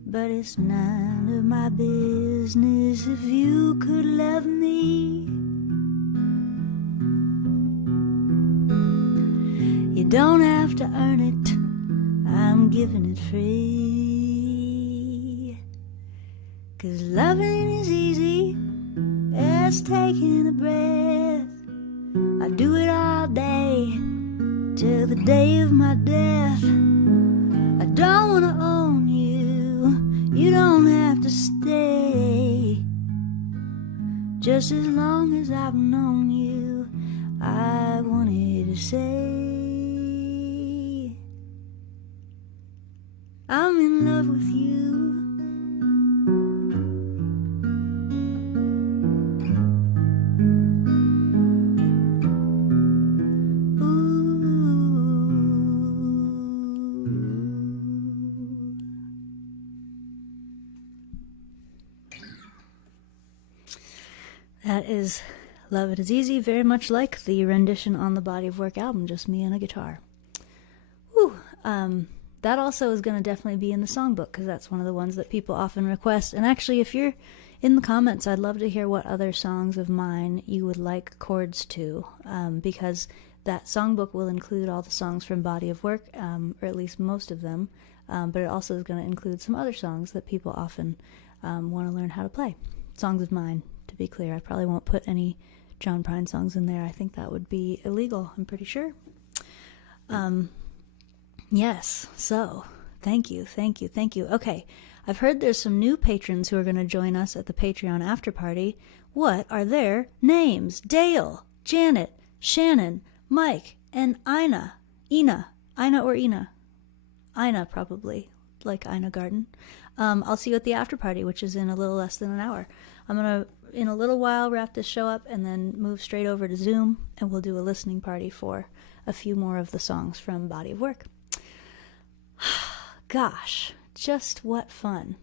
But it's none of my business if you could love me. You don't have to earn it, I'm giving it free. 'Cause loving is easy, it's taking a breath. I do it all day, till the day of my death. I don't wanna own you, you don't have to stay. Just as long as I've known you, I wanted to say I'm in love with you. That is Love It Is Easy, very much like the rendition on the Body of Work album, just me and a guitar. Whew. That also is going to definitely be in the songbook, because that's one of the ones that people often request. And actually, if you're in the comments, I'd love to hear what other songs of mine you would like chords to, because that songbook will include all the songs from Body of Work, or at least most of them, but it also is going to include some other songs that people often want to learn how to play. Songs of mine, to be clear. I probably won't put any John Prine songs in there. I think that would be illegal, I'm pretty sure. Yes, so thank you. Okay, I've heard there's some new patrons who are going to join us at the Patreon after party. What are their names? Dale, Janet, Shannon, Mike, and Ina. Ina or Ina? Ina, probably, like Ina Garden. I'll see you at the after party, which is in a little less than an hour. I'm going to, in a little while, wrap this show up and then move straight over to Zoom, and we'll do a listening party for a few more of the songs from Body of Work. Gosh, just what fun.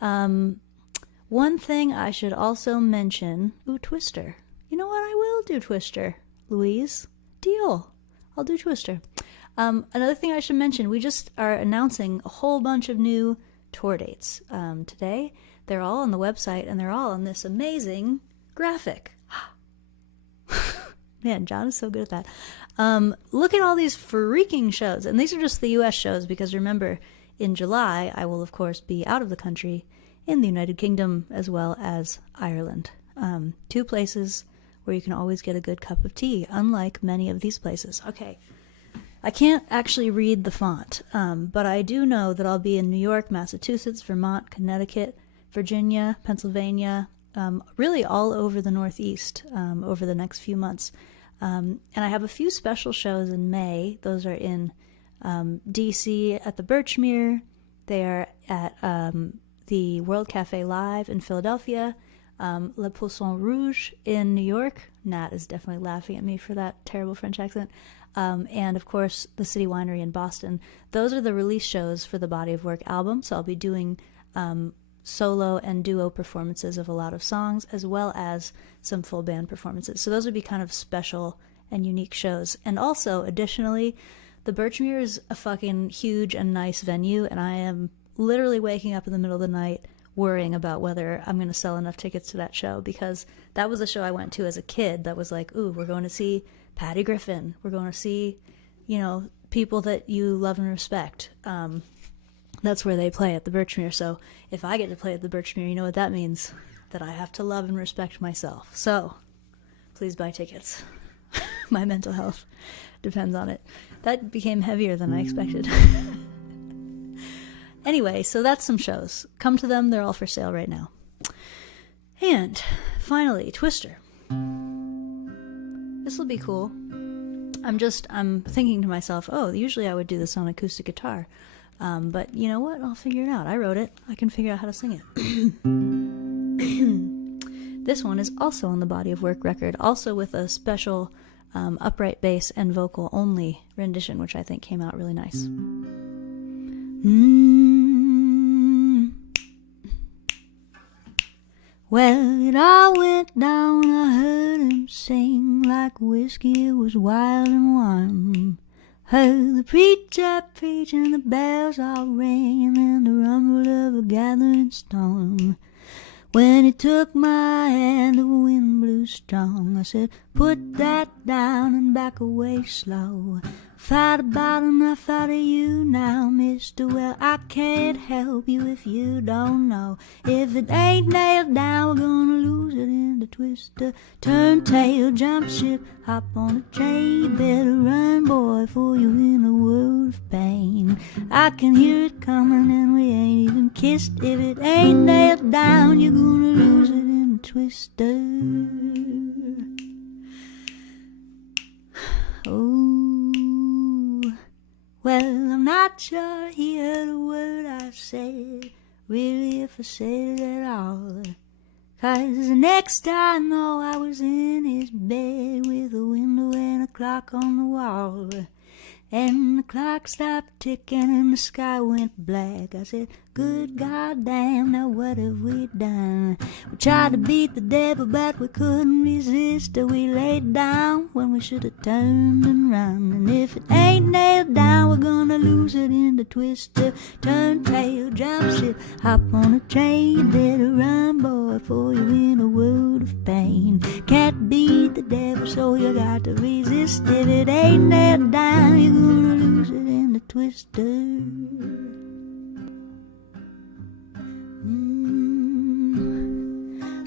One thing I should also mention, Twister. You know what, I will do Twister, Louise. Deal. I'll do Twister. Another thing I should mention, we just are announcing a whole bunch of new tour dates today. They're all on the website, and they're all on this amazing graphic. Man, John is so good at that. Look at all these freaking shows. And these are just the U.S. shows, because remember, in July, I will, of course, be out of the country in the United Kingdom as well as Ireland. Two places where you can always get a good cup of tea, unlike many of these places. Okay, I can't actually read the font, but I do know that I'll be in New York, Massachusetts, Vermont, Connecticut, Virginia, Pennsylvania, really all over the Northeast over the next few months. And I have a few special shows in May. Those are in DC at the Birchmere. They are at the World Cafe Live in Philadelphia, Le Poisson Rouge in New York. Nat is definitely laughing at me for that terrible French accent. And of course, the City Winery in Boston. Those are the release shows for the Body of Work album. So I'll be doing solo and duo performances of a lot of songs, as well as some full band performances. So those would be kind of special and unique shows. And also, additionally, the Birchmere is a fucking huge and nice venue, and I am literally waking up in the middle of the night worrying about whether I'm going to sell enough tickets to that show, because that was a show I went to as a kid that was like, ooh, we're going to see Patty Griffin. We're going to see, you know, people that you love and respect. That's where they play, at the Birchmere. So if I get to play at the Birchmere, you know what that means? That I have to love and respect myself. So please buy tickets. My mental health depends on it. That became heavier than I expected. Anyway, so that's some shows. Come to them. They're all for sale right now. And finally, Twister. This will be cool. I'm thinking to myself, oh, usually I would do this on acoustic guitar. But you know what? I'll figure it out. I wrote it. I can figure out how to sing it. This one is also on the Body of Work record, also with a special upright bass and vocal only rendition, which I think came out really nice. Well, it all went down, I heard him sing like whiskey, it was wild and warm. Heard the preacher preach and the bells all ring, and then the rumble of a gathering storm. When he took my hand, the wind blew strong. I said, put that down and back away slow. Thought about enough out of you now, mister. Well, I can't help you if you don't know. If it ain't nailed down, we're gonna lose it in the twister. Turn tail, jump ship, hop on a train. You better run, boy, for you in a world of pain. I can hear it coming and we ain't even kissed. If it ain't nailed down, you're gonna lose it in the twister. Oh, well, I'm not sure he heard a word I said, really, if I said it at all. 'Cause the next I know, I was in his bed with a window and a clock on the wall. And the clock stopped ticking and the sky went black. I said, good goddamn, now what have we done? We tried to beat the devil, but we couldn't resist. We laid down when we should have turned and run. And if it ain't nailed down, we're gonna lose it in the twister. Turn tail, jump ship, hop on a train. You better run, boy, for you in a world of pain. Can't beat the devil, so you got to resist. If it ain't nailed down, you're gonna lose it in the twister.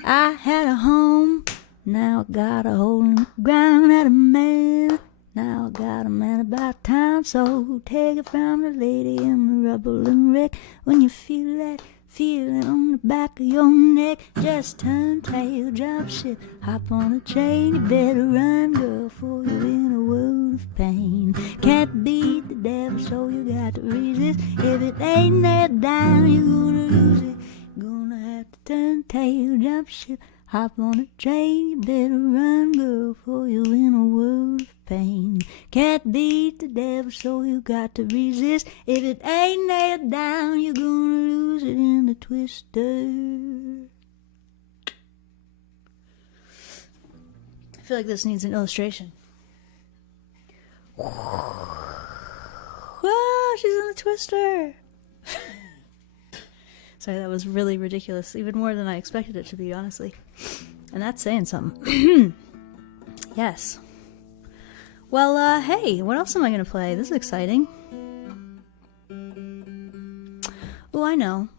I had a home, now I got a hole in the ground. Had a man, now I got a man about town. So take it from the lady in the rubble and wreck. When you feel that feeling on the back of your neck, just turn tail, jump ship, hop on a train. You better run, girl, for you in a world of pain. Can't beat the devil, so you got to resist. If it ain't nailed down, you're gonna lose it. Gonna have to turn tail, jump ship, hop on a train. You better run, girl, for you in a world of pain. Can't beat the devil, so you got to resist. If it ain't nailed down, you're gonna lose it in the twister. I feel like this needs an illustration. Wow, she's in the twister. Sorry, that was really ridiculous. Even more than I expected it to be, honestly. And that's saying something. Yes. Well, hey, what else am I going to play? This is exciting. Oh, I know.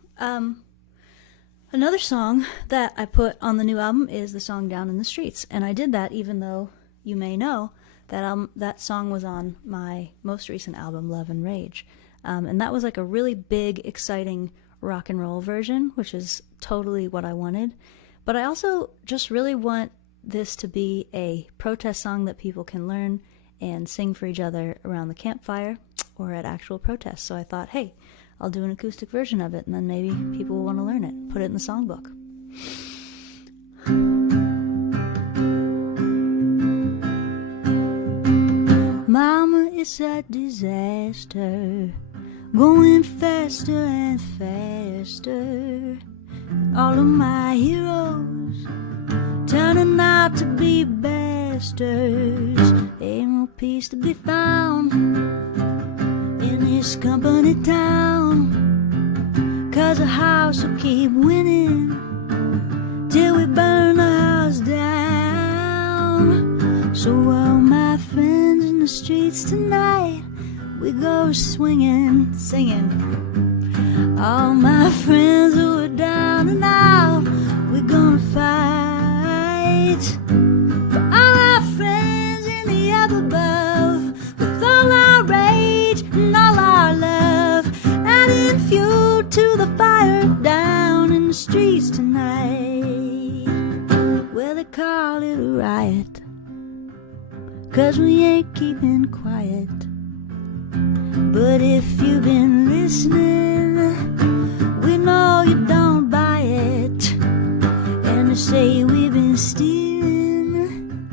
Another song that I put on the new album is the song Down in the Streets. And I did that even though you may know that that song was on my most recent album, Love and Rage. And that was like a really big, exciting rock and roll version, which is totally what I wanted. But I also just really want this to be a protest song that people can learn and sing for each other around the campfire. or at actual protests. So I thought, hey, I'll do an acoustic version of it, and then maybe people will want to learn it. Put it in the songbook. Mama, it's a disaster, going faster and faster. All of my heroes turning out to be bastards. Ain't no peace to be found in this company town, 'cause the house will keep winning till we burn the house down. So all my friends in the streets tonight, we go swinging, singing. All my friends who are down and out, we're gonna fight for all our friends in the up above, with all our rage and all our love, adding fuel to the fire down in the streets tonight. Well, they call it a riot, 'cause we ain't keeping quiet. But if you've been listening, we know you don't buy it. And they say we've been stealing,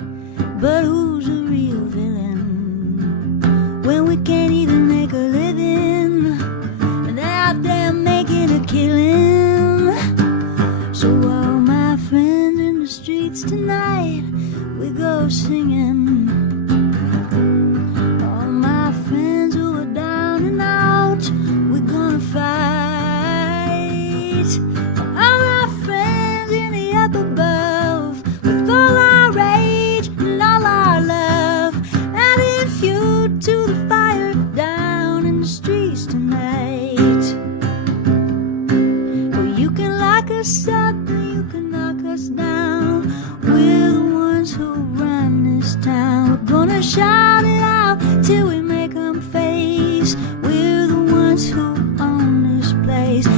but who's the real villain when we can't even make a living and they're out there making a killing? So all my friends in the streets tonight, we go singing. Fight for all our friends in the up above, with all our rage and all our love, adding fuel to the fire down in the streets tonight. Well, you can lock us up and you can knock us down. We're the ones who run this town. We're gonna shout it out till we make them face. We're the ones who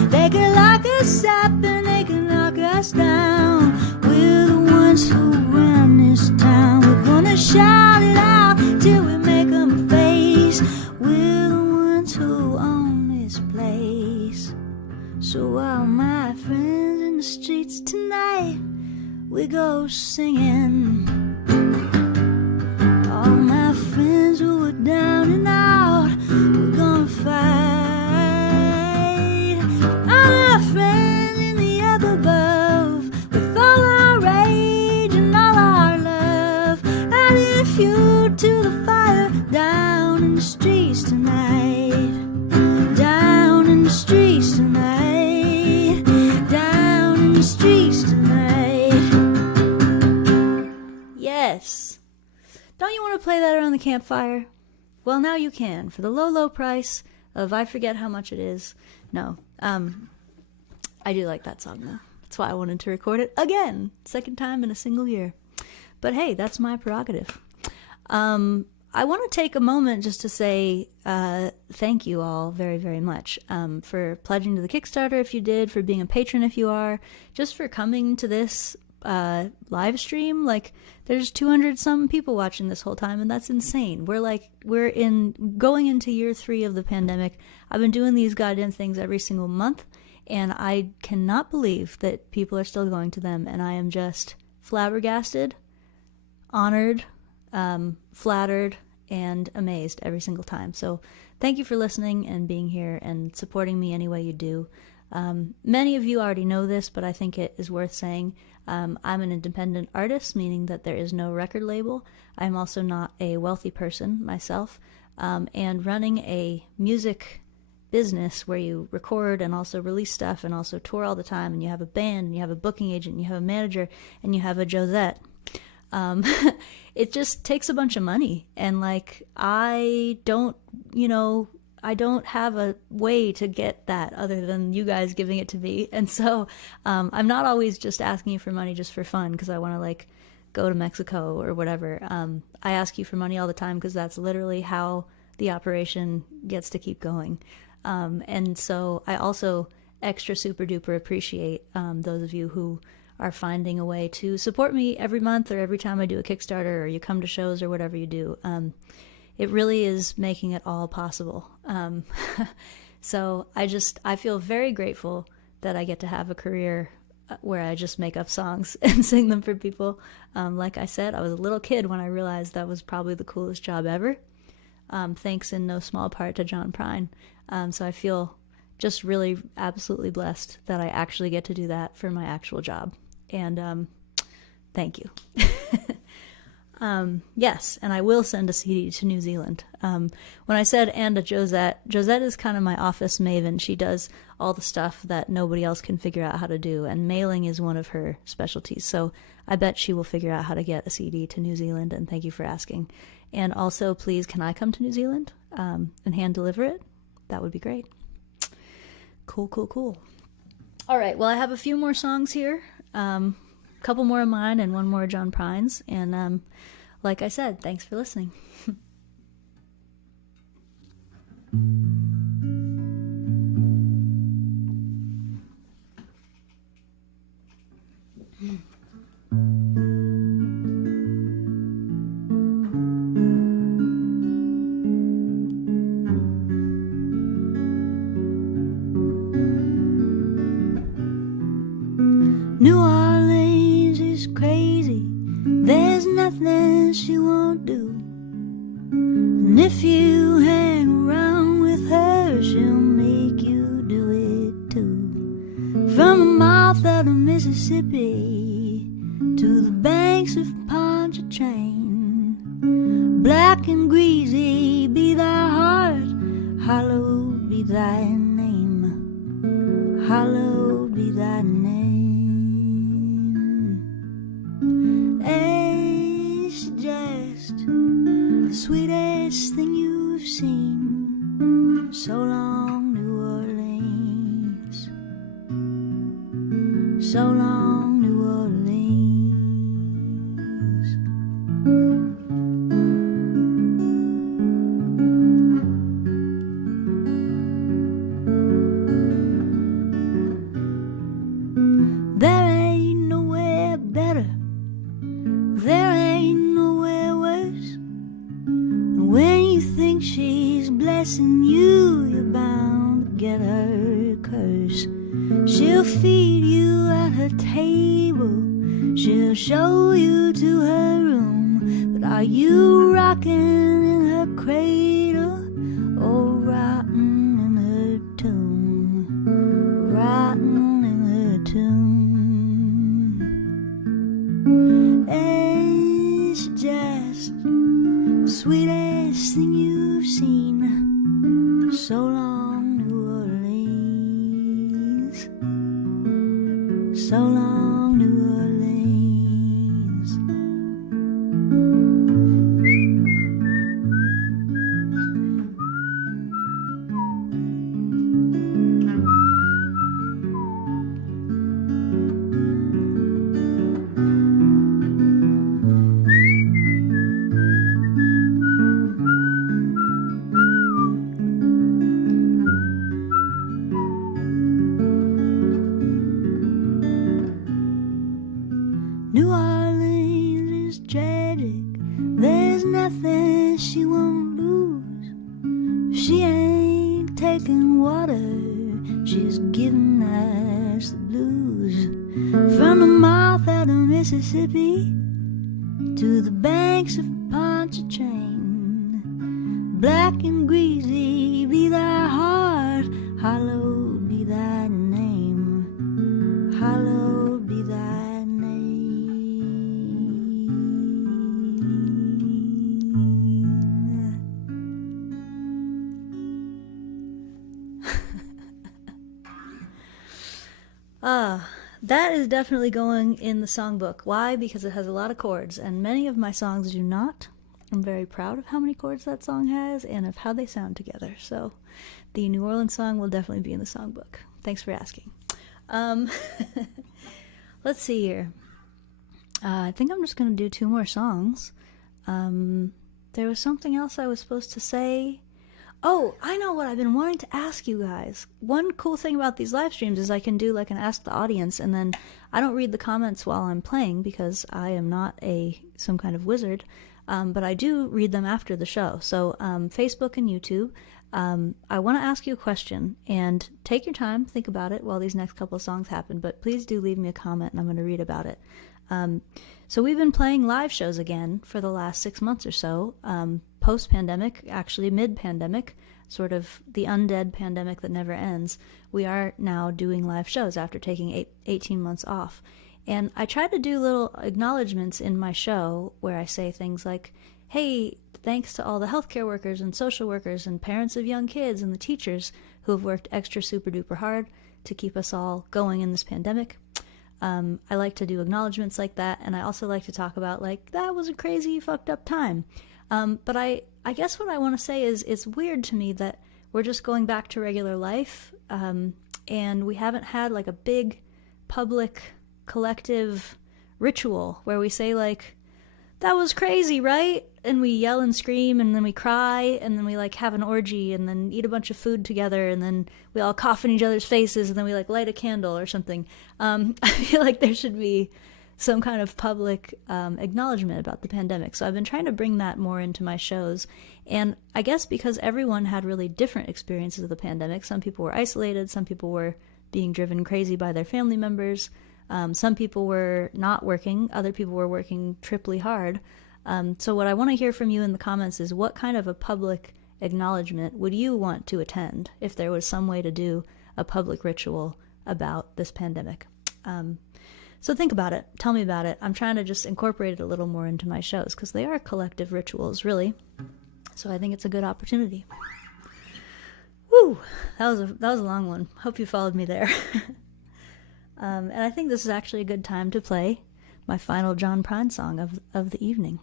they can lock us up and they can knock us down. We're the ones who run this town. We're gonna shout it out till we make them face. We're the ones who own this place. So all my friends in the streets tonight, we go singing. All my friends who are down and out, we're gonna fight. Friends in the up above, with all our rage and all our love, adding fuel to the fire down in the streets tonight. Down in the streets tonight. Down in the streets tonight. Yes. Don't you want to play that around the campfire? Well, now you can, for the low, low price of I forget how much it is. No, I do like that song, though. That's why I wanted to record it again. Second time in a single year. But hey, that's my prerogative. I want to take a moment just to say thank you all very, very much for pledging to the Kickstarter if you did, for being a patron if you are, just for coming to this live stream. Like, there's 200-some people watching this whole time, and that's insane. We're going into year 3 of the pandemic. I've been doing these goddamn things every single month, and I cannot believe that people are still going to them, and I am just flabbergasted, honored, flattered, and amazed every single time. So thank you for listening and being here and supporting me any way you do. Many of you already know this, but I think it is worth saying. I'm an independent artist, meaning that there is no record label. I'm also not a wealthy person myself, and running a music business where you record and also release stuff and also tour all the time, and you have a band and you have a booking agent and you have a manager and you have a Josette. It just takes a bunch of money, and like I don't have a way to get that other than you guys giving it to me. And so I'm not always just asking you for money just for fun because I want to like go to Mexico or whatever. I ask you for money all the time because that's literally how the operation gets to keep going. And so I also extra super duper appreciate those of you who are finding a way to support me every month or every time I do a Kickstarter or you come to shows or whatever you do. it really is making it all possible. So I feel very grateful that I get to have a career where I just make up songs and sing them for people. Like I said, I was a little kid when I realized that was probably the coolest job ever. Thanks in no small part to John Prine. So I feel just really absolutely blessed that I actually get to do that for my actual job. And thank you. Yes, and I will send a CD to New Zealand. When I said and a Josette is kind of my office maven. She does all the stuff that nobody else can figure out how to do, and mailing is one of her specialties. So I bet she will figure out how to get a CD to New Zealand, and thank you for asking. And also, please, can I come to New Zealand and hand deliver it? That would be great. Cool, cool, cool. All right, well, I have a few more songs here. A couple more of mine and one more of John Prine's. And like I said, thanks for listening. New Orleans is crazy. There's nothing she won't do. And if you hang around with her, she'll make you do it too. From the mouth of the Mississippi to the banks of Pontchartrain, black and greasy be thy heart, hallowed be thy name, hallowed be thy name. It's just the sweetest thing you've seen. So long, New Orleans. So long, New Orleans. There ain't nowhere better. There ain't nowhere worse. And when you think she's blessing you, you're bound to get her curse. She'll feed you at her table, she'll show you to her room. But are you rocking in her cradle or rotting in her tomb? Rotting in her tomb. It's just the sweetest thing you've seen. So long, New Orleans. So long, New Orleans. New Orleans is tragic. There's nothing she won't lose. If she ain't taking water, she's giving us the blues. From the mouth of the Mississippi to the banks of Pontchartrain, black and greasy be thy heart, hallowed be thy name, hallowed be thy that is definitely going in the songbook. Why? Because it has a lot of chords, and many of my songs do not. I'm very proud of how many chords that song has and of how they sound together. So the New Orleans song will definitely be in the songbook. Thanks for asking. Let's see here. I think I'm just going to do 2 more songs. There was something else I was supposed to say. Oh, I know what I've been wanting to ask you guys. One cool thing about these live streams is I can do like an Ask the Audience, and then I don't read the comments while I'm playing because I am not some kind of wizard. but I do read them after the show. So Facebook and YouTube. I want to ask you a question, and take your time, think about it while these next couple of songs happen, but please do leave me a comment and I'm going to read about it. So we've been playing live shows again for the last 6 months or so, post-pandemic, actually mid-pandemic, sort of the undead pandemic that never ends. We are now doing live shows after taking 18 months off. And I try to do little acknowledgments in my show where I say things like, hey, thanks to all the healthcare workers and social workers and parents of young kids and the teachers who have worked extra super duper hard to keep us all going in this pandemic. I like to do acknowledgments like that, and I also like to talk about, like, that was a crazy, fucked up time. But I guess what I want to say is it's weird to me that we're just going back to regular life, and we haven't had, like, a big public collective ritual where we say, like, that was crazy, right? And we yell and scream, and then we cry, and then we, like, have an orgy, and then eat a bunch of food together, and then we all cough in each other's faces, and then we, like, light a candle or something. I feel like there should be some kind of public acknowledgement about the pandemic. So I've been trying to bring that more into my shows. And I guess because everyone had really different experiences of the pandemic, some people were isolated, some people were being driven crazy by their family members, some people were not working, other people were working triply hard. So what I want to hear from you in the comments is, what kind of a public acknowledgement would you want to attend if there was some way to do a public ritual about this pandemic? So think about it. Tell me about it. I'm trying to just incorporate it a little more into my shows because they are collective rituals, really. So I think it's a good opportunity. Woo! That was a long one. Hope you followed me there. And I think this is actually a good time to play my final John Prine song of the evening.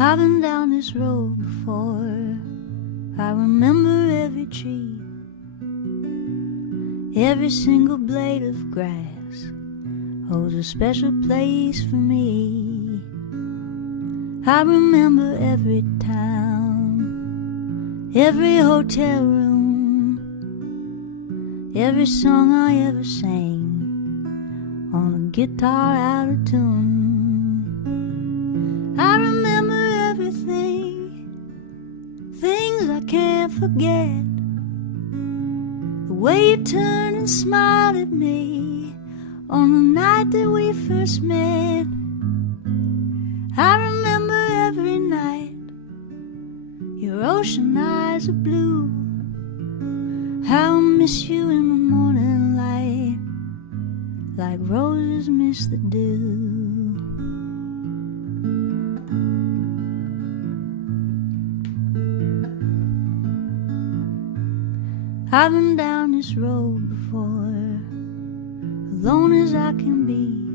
I've been down this road before. I remember every tree, every single blade of grass holds a special place for me. I remember every town, every hotel room, every song I ever sang on a guitar out of tune. I remember everything, things I can't forget. The way you turned and smiled at me on the night that we first met. I remember every night your ocean eyes are blue. How I miss you in the morning light, like roses miss the dew. I've been down this road before, alone as I can be,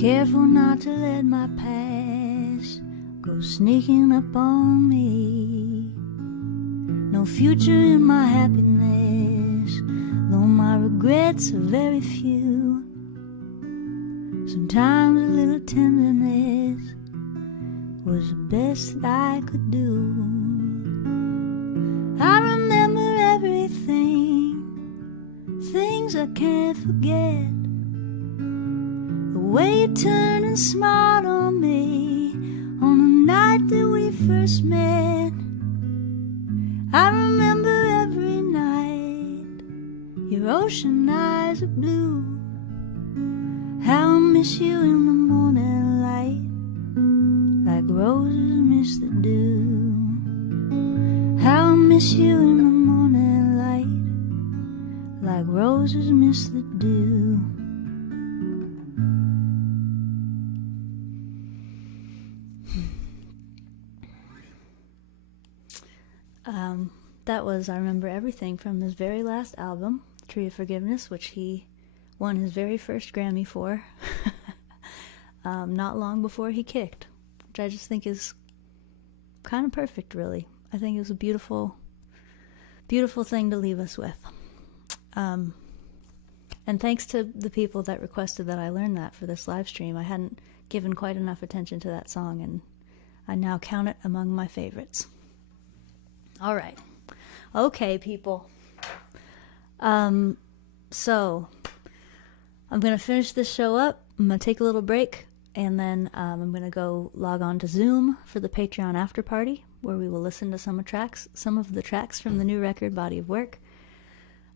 careful not to let my past go sneaking up on me. No future in my happiness, though my regrets are very few. Sometimes a little tenderness was the best that I could do. I remember everything, things I can't forget. The way you turned and smiled on me on the night that we first met. I remember every night your ocean eyes are blue. How I miss you in the morning light, like roses miss the dew. How I miss you in the morning light, like roses miss the dew. That was I Remember Everything from his very last album, Tree of Forgiveness, which he won his very first Grammy for not long before he kicked, which I just think is kind of perfect, really. I think it was a beautiful, beautiful thing to leave us with. And thanks to the people that requested that I learn that for this live stream. I hadn't given quite enough attention to that song, and I now count it among my favorites. All right. Okay, people. So I'm going to finish this show up. I'm going to take a little break, and then I'm going to go log on to Zoom for the Patreon after party, where we will listen to some of the tracks from the new record, Body of Work.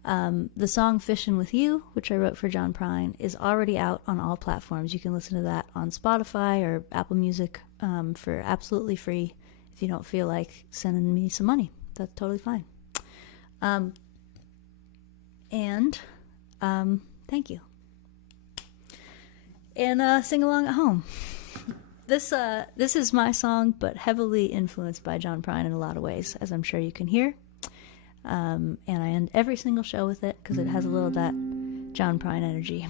The song Fishin' With You, which I wrote for John Prine, is already out on all platforms. You can listen to that on Spotify or Apple Music for absolutely free if you don't feel like sending me some money. That's totally fine. Thank you. And sing along at home. This is my song, but heavily influenced by John Prine in a lot of ways, as I'm sure you can hear. And I end every single show with it because it has a little of that John Prine energy.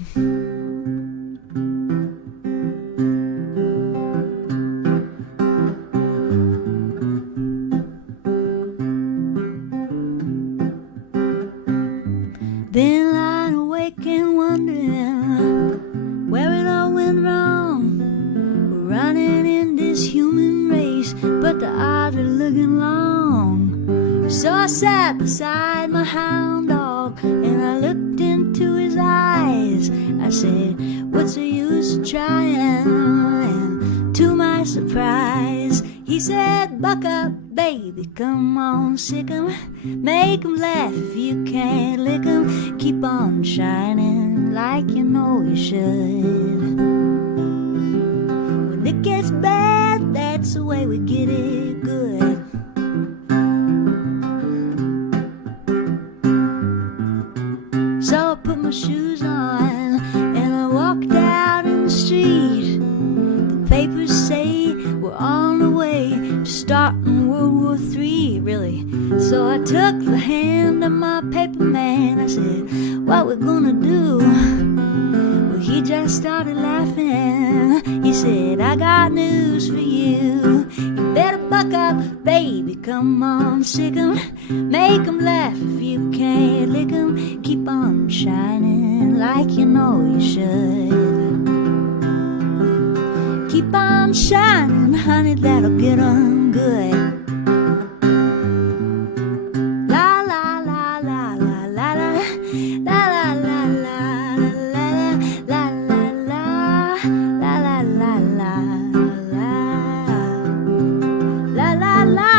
Been lying awake and wondering where it all went wrong. We're running in this human race, but the odds are looking long. So I sat beside my hound dog and I looked into his eyes. I said, what's the use of trying? And to my surprise, he said, buck up, baby, come on, sick 'em. Make 'em laugh if you can't lick 'em. Keep on shining like you know you should. When it gets bad, that's the way we get it good. So I put my shoes on and I walked out in the street. The papers say we're on the way to starting World War III, really. So I took the hand of my paper man. I said, what we gonna do? Well, he just started laughing. He said, I got news for you. You better buck up, baby, come on, sick 'em. Make 'em laugh if you can't lick 'em. Keep on shining like you know you should. Keep on shining, honey, that'll get 'em good. La la la la la la la la la la la la la la la la la la.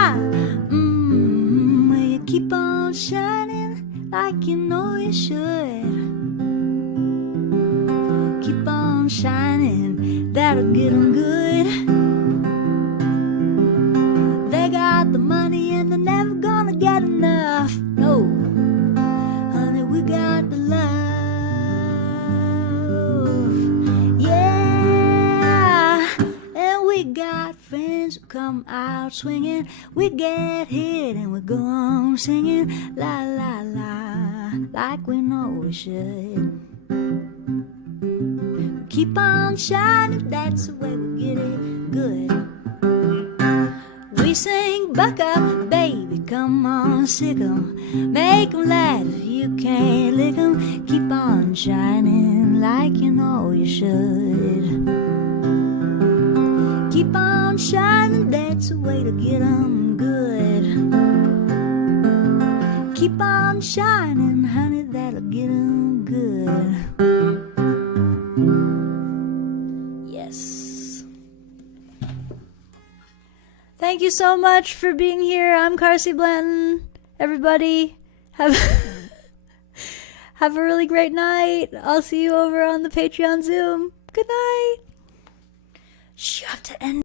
Will you keep on shining like you know you should? Keep on shining, that'll get 'em good. They got the money and they're never gonna get enough. No, honey, we got the love. Yeah, and we got friends who come out swinging. We get hit and we go on singing. La la la, like we know we should. Keep on shining, that's the way we get it good. We sing, buck up, baby, come on, sick 'em. Make 'em laugh if you can't lick 'em. Keep on shining like you know you should. Keep on shining, that's the way to get 'em good. Keep on shining, honey, that'll get 'em good. Thank you so much for being here. I'm Carsey Blanton. Everybody, have a really great night. I'll see you over on the Patreon Zoom. Good night. Shh, you have to end.